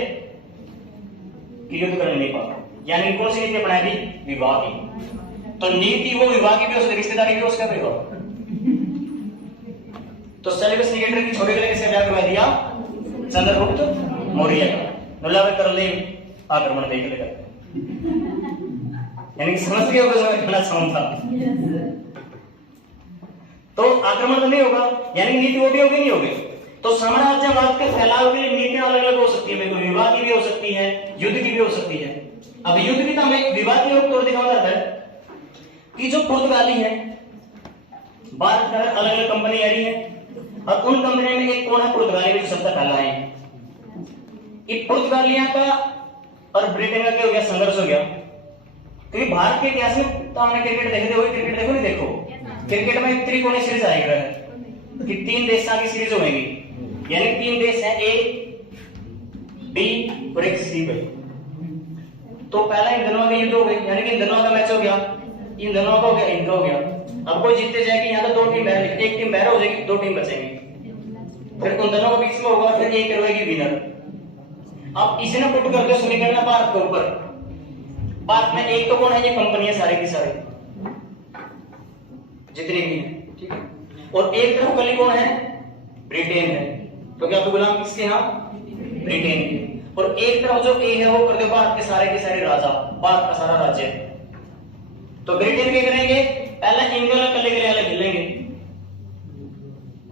कि युद्ध करने नहीं पाता, यानी कौन सी नीति बनाई थी, विवाह की। तो नीति वो विवाह की भी हो सकती, रिश्तेदारी भी हो उसका विवाह। तो सेल्यूकस निकेटर की छोटे किसका ब्याह करवा दिया, चंद्रगुप्त मौर्य का। नल्ला कर ले आक्रमण देख लेगा, यानी कि समझ गए होगा कितना सम था। तो आक्रमण तो नहीं होगा, यानी नीति वो भी होगी नहीं होगी। तो साम्राज्यवाद के फैलाव के लिए नीतियां अलग अलग हो सकती है, विवाह की भी हो सकती है, युद्ध की भी हो सकती है। अब युद्ध की तो हमें विवाह की तौर दिखाया जाता है कि जो पुर्तगाली है, भारत में अलग अलग कंपनी आ रही है, और उन कंपनी में एक कौन है, पुर्तगाली में जो सबसे पहला है। ये पुर्तगालियां का और ब्रिटेन का क्या हो गया, संघर्ष हो गया। क्योंकि भारत के इतिहास में तो हमने क्रिकेट देखे थे, क्रिकेट देखो नहीं देखो, क्रिकेट में त्रिकोणीय सीरीज आएगा कि 3 देशों की सीरीज होगी, यानी 3 देश हैं, ए बी और एक सी भाई। तो पहला इन दोनों का युद्ध हो गई, यानी कि इन दोनों का मैच हो गया, इन दोनों का हो गया, इनका हो गया। अब कोई जीतते जाएगी, यहाँ तो 2 टीम बैर, एक टीम बैर हो जाएगी, 2 टीम बचेंगी, फिर उन दोनों के बीच में होगा, फिर एक रहेगी विनर। अब इसी ने पुट करके समीकरण भारत के ऊपर, भारत में एक तो कौन है, ये कंपनियां सारी की सारी जितनी भी है, ठीक है। और एक तरफ कली कौन है, ब्रिटेन है, क्योंकि आप गुलाम किसके यहाँ, ब्रिटेन के। और एक तरफ जो ए है वो कर दो भारत के सारे राजा, भारत का सारा राज्य। तो ब्रिटेन क्या करेंगे, पहले इंग्लैंड कले के अलग खेलेंगे,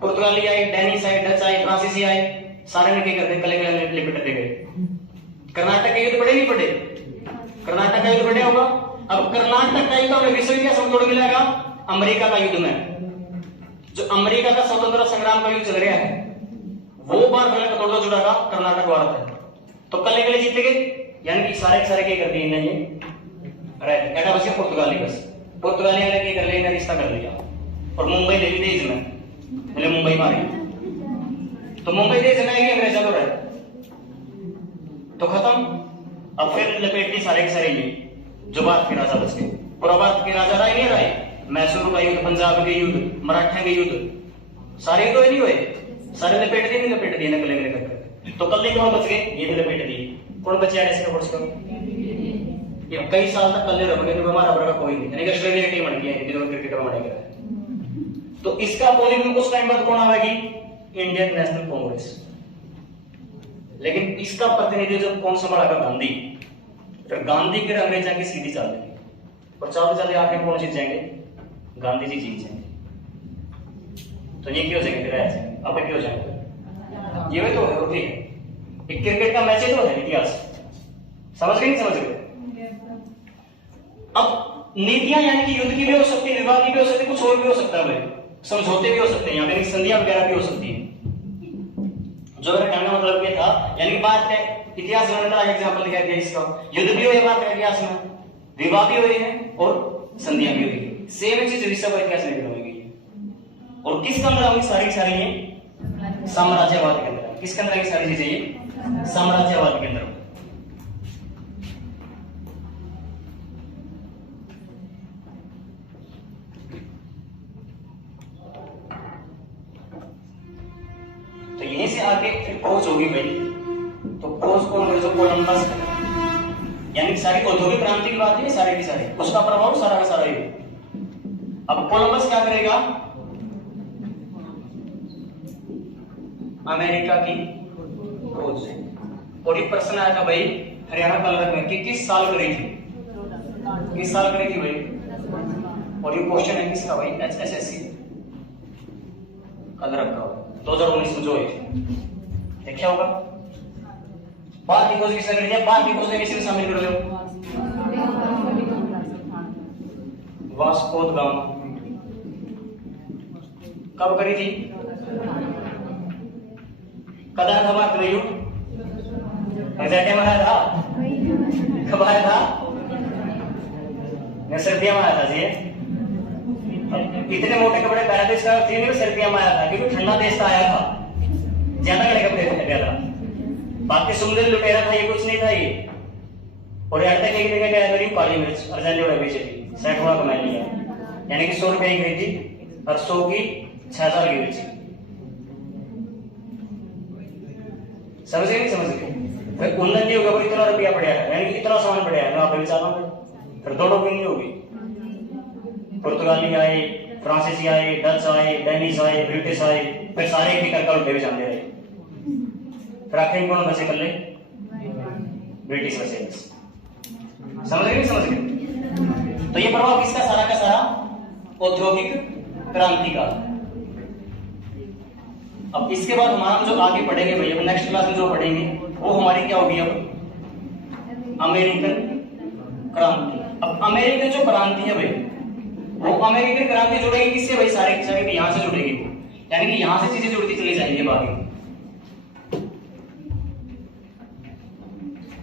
पुर्तगाली आए, डेनिश आए, डच आए, फ्रांसीसी आए, सारे ने क्या करते कले के लिपट गए। कर्नाटक का युद्ध पड़े नहीं पड़े, कर्नाटक का युद्ध पड़े होगा। अब कर्नाटक का युद्ध हमें विश्व इतिहास में तोड़ मिलेगा अमेरिका का युद्ध में। जो अमेरिका का स्वतंत्रता संग्राम का युद्ध चल रहा है, वो बार का तोड़ जुड़ा था कर्नाटक भारत है। तो कल के लिए जीते गए, यानी कि सारे के सारे क्या कर दिए इन्होंने, बस पुर्तगाली, बस पुर्तगाली वाले क्या कर लिया, रिश्ता कर लिया और मुंबई ले ली देश में, पहले मुंबई मारी, तो मुंबई देश में अंग्रेजा तो रहे, तो खत्म। अब फिर लपेट दी सारे के सारे ये जो भारत के राजा बच गए, और भारत के राजा रहे नहीं रहे, मैसूर का युद्ध, पंजाब के युद्ध, मराठा के युद्ध, सारे युद्ध नहीं हुए, सारे लपेट दिए, नहीं लपेट दिए नकल करके। तो कल कौन बच गए, ये भी लपेट दिए, कौन बचे इसका कोर्स करो, ये कई साल तक कल रहोगे, तो हमारा बड़ा कोई नहीं, यानी कि ऑस्ट्रेलिया की टीम बन गई है, क्रिकेट में बनेगा। तो इसका अपोजिट कुछ टाइम बाद कौन आएगी? Indian national Congress. लेकिन इसका प्रतिनिधित्व कौन संभाला? गांधी। फिर गांधी के अंग्रेजा की सीधी चाल देगी और चलते चलते आके कौन जीत जाएंगे? गांधी जी जीत जाएंगे। तो ये क्यों जाएंगे? फिर ऐसे अब क्यों जाएंगे? ये तो है ठीक है, एक क्रिकेट का मैच है तो है इतिहास। समझ गए नहीं समझ गए? अब नीतियां यानी कि युद्ध की भी हो सकती है, विवाद की भी हो सकती है, कुछ और भी हो सकता है भाई, समझौते भी हो सकते हैं, यहाँ पे संधियां वगैरह भी हो सकती है। जो मेरा कहने का मतलब ये था, यानी कि बात है इतिहास में मैंने एग्जांपल दिखा दिया इसका, युद्ध भी हुए बात है इतिहास में, विवाद भी हुए हैं और संधियां भी हुई है। सेम चीज विश्व का इतिहास में होगी। और किसके अंदर होगी? सारी सारी ये साम्राज्यवाद के अंदर। किसके अंदर ये सारी चीजें? ये साम्राज्यवाद के अंदर। तो यहीं से आगे फिर खोज होगी भाई। तो खोज कौन है? जो कोलंबस है, यानी सारी औद्योगिक क्रांति की बात है सारी की सारी, उसका प्रभाव सारा का सारा ही। अब कोलंबस क्या करेगा? अमेरिका की खोज। और ये प्रश्न आया था भाई हरियाणा कलरक में कि किस साल करी थी? किस साल करी थी भाई? और ये क्वेश्चन है किसका भाई? HSSC कलरक का 2019 में जो है देखा होगा। बात की खोज किसने करी है? बात की खोज में किसी ने शामिल कर लो। Vasco the gamma. कब करी थी? कदा था भारत में युद्ध? एग्जैक्ट में आया था? कब आया था? सर्दियों में आया था जी। इतने मोटे कपड़े पहना देश का नहीं, सर्दियों में आया था क्योंकि ठंडा देश था, आया था, ज्यादा कड़े कपड़े पहन था। बाकी समुद्र लुटेरा था, ये कुछ नहीं था ये। और यार तक एक जगह गया करीब काली मिर्च अर्जेंटी और बेची थी, 60 गुना कमा लिया, यानी कि 100 रुपए की खरीदी और 100 की 6000 की बेची। समझ गए नहीं समझ गए? फिर उन्नत नहीं होगा, इतना रुपया पड़ा है, यानी कि इतना सामान पड़ा है, मैं आप बेचा रहा हूं, फिर दो नहीं होगी। पुर्तगाली आए, फ्रांसीसी आए, डच आए, डेनिश आए, ब्रिटिश आए, फिर सारे एक करके उल्टे भी जाने रहे। फिर आखिर में कौन बचे? कर ले ब्रिटिश बचे। समझ गए नहीं समझ गए? तो ये प्रभाव किसका? सारा का सारा औद्योगिक क्रांति का। अब इसके बाद हमारा जो आगे पढ़ेंगे भैया, नेक्स्ट क्लास में जो पढ़ेंगे वो हमारी क्या होगी? अब अमेरिकन क्रांति। अब अमेरिकन जो क्रांति है भाई, वो अमेरिकन क्रांति जुड़ेगी किससे भाई? सारे की सारी यहां से जुड़ेगी, यानी कि यहां से चीजें जुड़ती चली जाएंगी बाकी।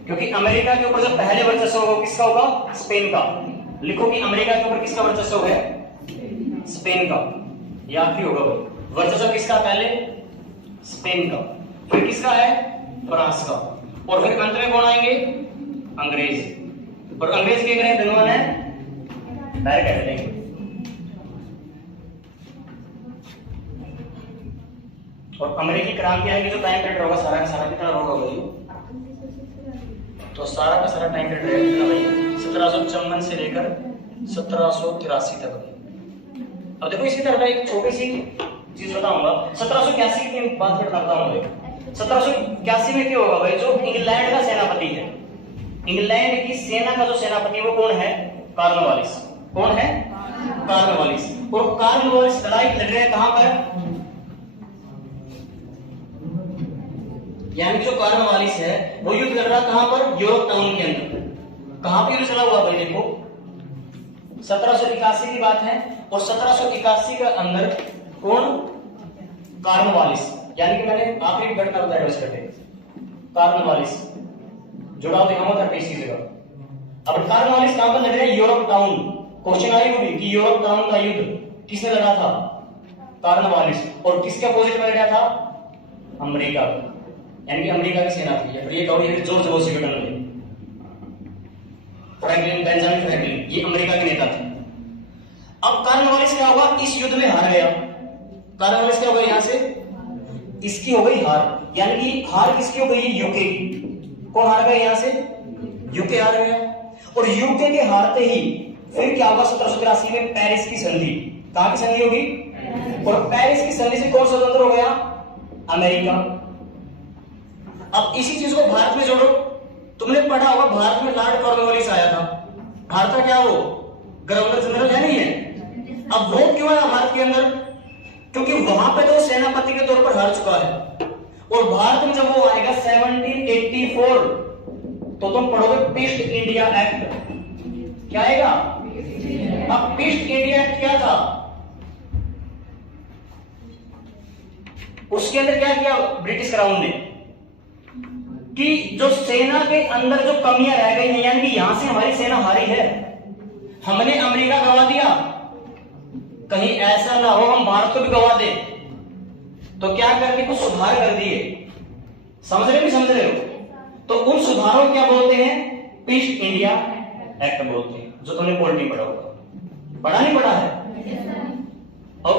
क्योंकि अमेरिका के ऊपर जो पहले वर्चस्व होगा किसका होगा? स्पेन का। लिखो कि अमेरिका के ऊपर किसका वर्चस्व है? स्पेन का। यह आखिरी होगा भाई। वर्चस्व किसका? पहले स्पेन का, फिर किसका है? फ्रांस का, और फिर अंत में कौन आएंगे? अंग्रेज। और अंग्रेज के ग्रह धनवान है, बाहर कह देंगे। और अमेरिकी क्रांति आएगी जो टाइम पीरियड होगा सारा का सारा कितना होगा भाई? तो सारा का सारा टाइम पीरियड रहेगा कितना भाई? 1754 से लेकर 1783 तक। अब देखो इसकी तरह एक छोटी सी चीज बताऊंगा। 1781 की बात करता हूं। 1781 में क्या होगा भाई? जो इंग्लैंड का सेनापति है, इंग्लैंड की सेना का जो सेनापति वो कौन है? कॉर्नवालिस। कौन है? कॉर्नवालिस। और कॉर्नवालिस लड़ाई लड़ रहे हैं कहां पर? यानी जो कॉर्नवालिस है वो युद्ध लड़ रहा कहां पर? यूरोप टाउन के अंदर। कहां पर युद्ध चला हुआ भाई? देखो 1781 की बात है, और 1781 के अंदर कौन? कॉर्नवालिस। यानी कि मैंने आखिरी घटना बताया उस घटे कॉर्नवालिस, जुड़ाव दिखाऊंगा 23 की जगह। अब कॉर्नवालिस कहां पर लड़ रहे हैं? Europe town. क्वेश्चन आई होगी कि यूरोप टाउन का युद्ध किसने लड़ा था? कॉर्नवालिस। और किसके अपोजिट में लड़ा था? अमेरिका, यानी कि अमेरिका की सेना थी। फिर ये कहोगे जॉर्ज वॉशिंगटन ने, फ्रैंकलिन, बेंजामिन फ्रैंकलिन, ये अमेरिका के नेता थे। अब कॉर्नवालिस क्या होगा? इस युद्ध में हार गया। कॉर्नवालिस क्या होगा? यहां से इसकी हो गई हार, यानी कि हार किसकी हो गई? यूके की। कौन हार गया? यहां से यूके हार गया। और यूके के हारते ही फिर क्या होगा 1783 में पेरिस की संधि। कहां की संधि होगी? और पेरिस की संधि से कौन स्वतंत्र हो गया? अमेरिका। अब इसी चीज को भारत में जोड़ो। तुमने पढ़ा होगा भारत में लॉर्ड कॉर्नवालिस आया था। भारत का क्या वो गवर्नर जनरल है नहीं है? अब वो क्यों है भारत के अंदर? क्योंकि वहां पे तो सेनापति के तौर पर हार चुका है। और भारत में जब वो आएगा 1784 तो तुम पढ़ोगे पीस्ट इंडिया एक्ट। क्या आएगा? अब पीस्ट इंडिया एक्ट क्या था? उसके अंदर क्या किया ब्रिटिश क्राउन ने कि जो सेना के अंदर जो कमियां रह गई हैं, यानी कि यहां से हमारी सेना हारी है, हमने अमेरिका गवा दिया, कहीं ऐसा ना हो हम भारत को भी गवा दें, तो क्या करके कुछ सुधार कर दिए। समझ रहे हो नहीं समझ रहे हो? तो उन सुधारों को क्या बोलते हैं? पीस्ट इंडिया एक्ट बोलते हैं। जो तुमने पॉलिटी पढ़ा होगा, पढ़ा नहीं पढ़ा है? और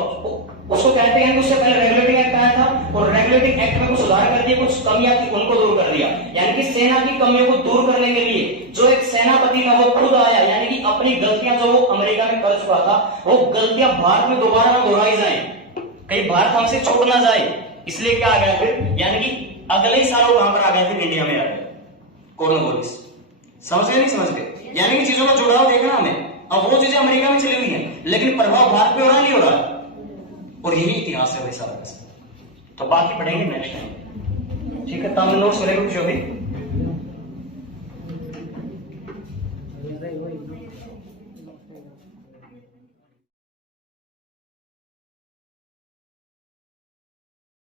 उसको कहते हैं कि उससे पहले रेगुलेटिंग एक्ट आया था और रेगुलेटिंग एक्ट में कुछ सुधार कर दिए, कुछ कमियां थी उनको दूर कर दिया। यानी कि सेना की कमियों को दूर करने के लिए जो एक सेनापति था वो खुद आया, यानी कि अपनी गलतियां जो वो अमेरिका में कर चुका था वो गलतियां भारत में दोबारा ना दोहराई जाए, कहीं भारत हमसे छूट ना जाए, इसलिए क्या आ गया फिर, यानी कि अगले ही साल वो वहां पर आ गया, फिर इंडिया में आ गया कॉर्नवालिस। समझ गए नहीं समझ गए? यानी कि चीजों का जुड़ाव देखना हमें। अब वो चीजें अमेरिका में चली हुई हैं लेकिन प्रभाव भारत पे हो रहा नहीं हो रहा, और यही इतिहास है भाई सारा। तो बाकी पढ़ेंगे नेक्स्ट टाइम, ठीक है? तमिल नोट्स मिलेगा कुछ अभी।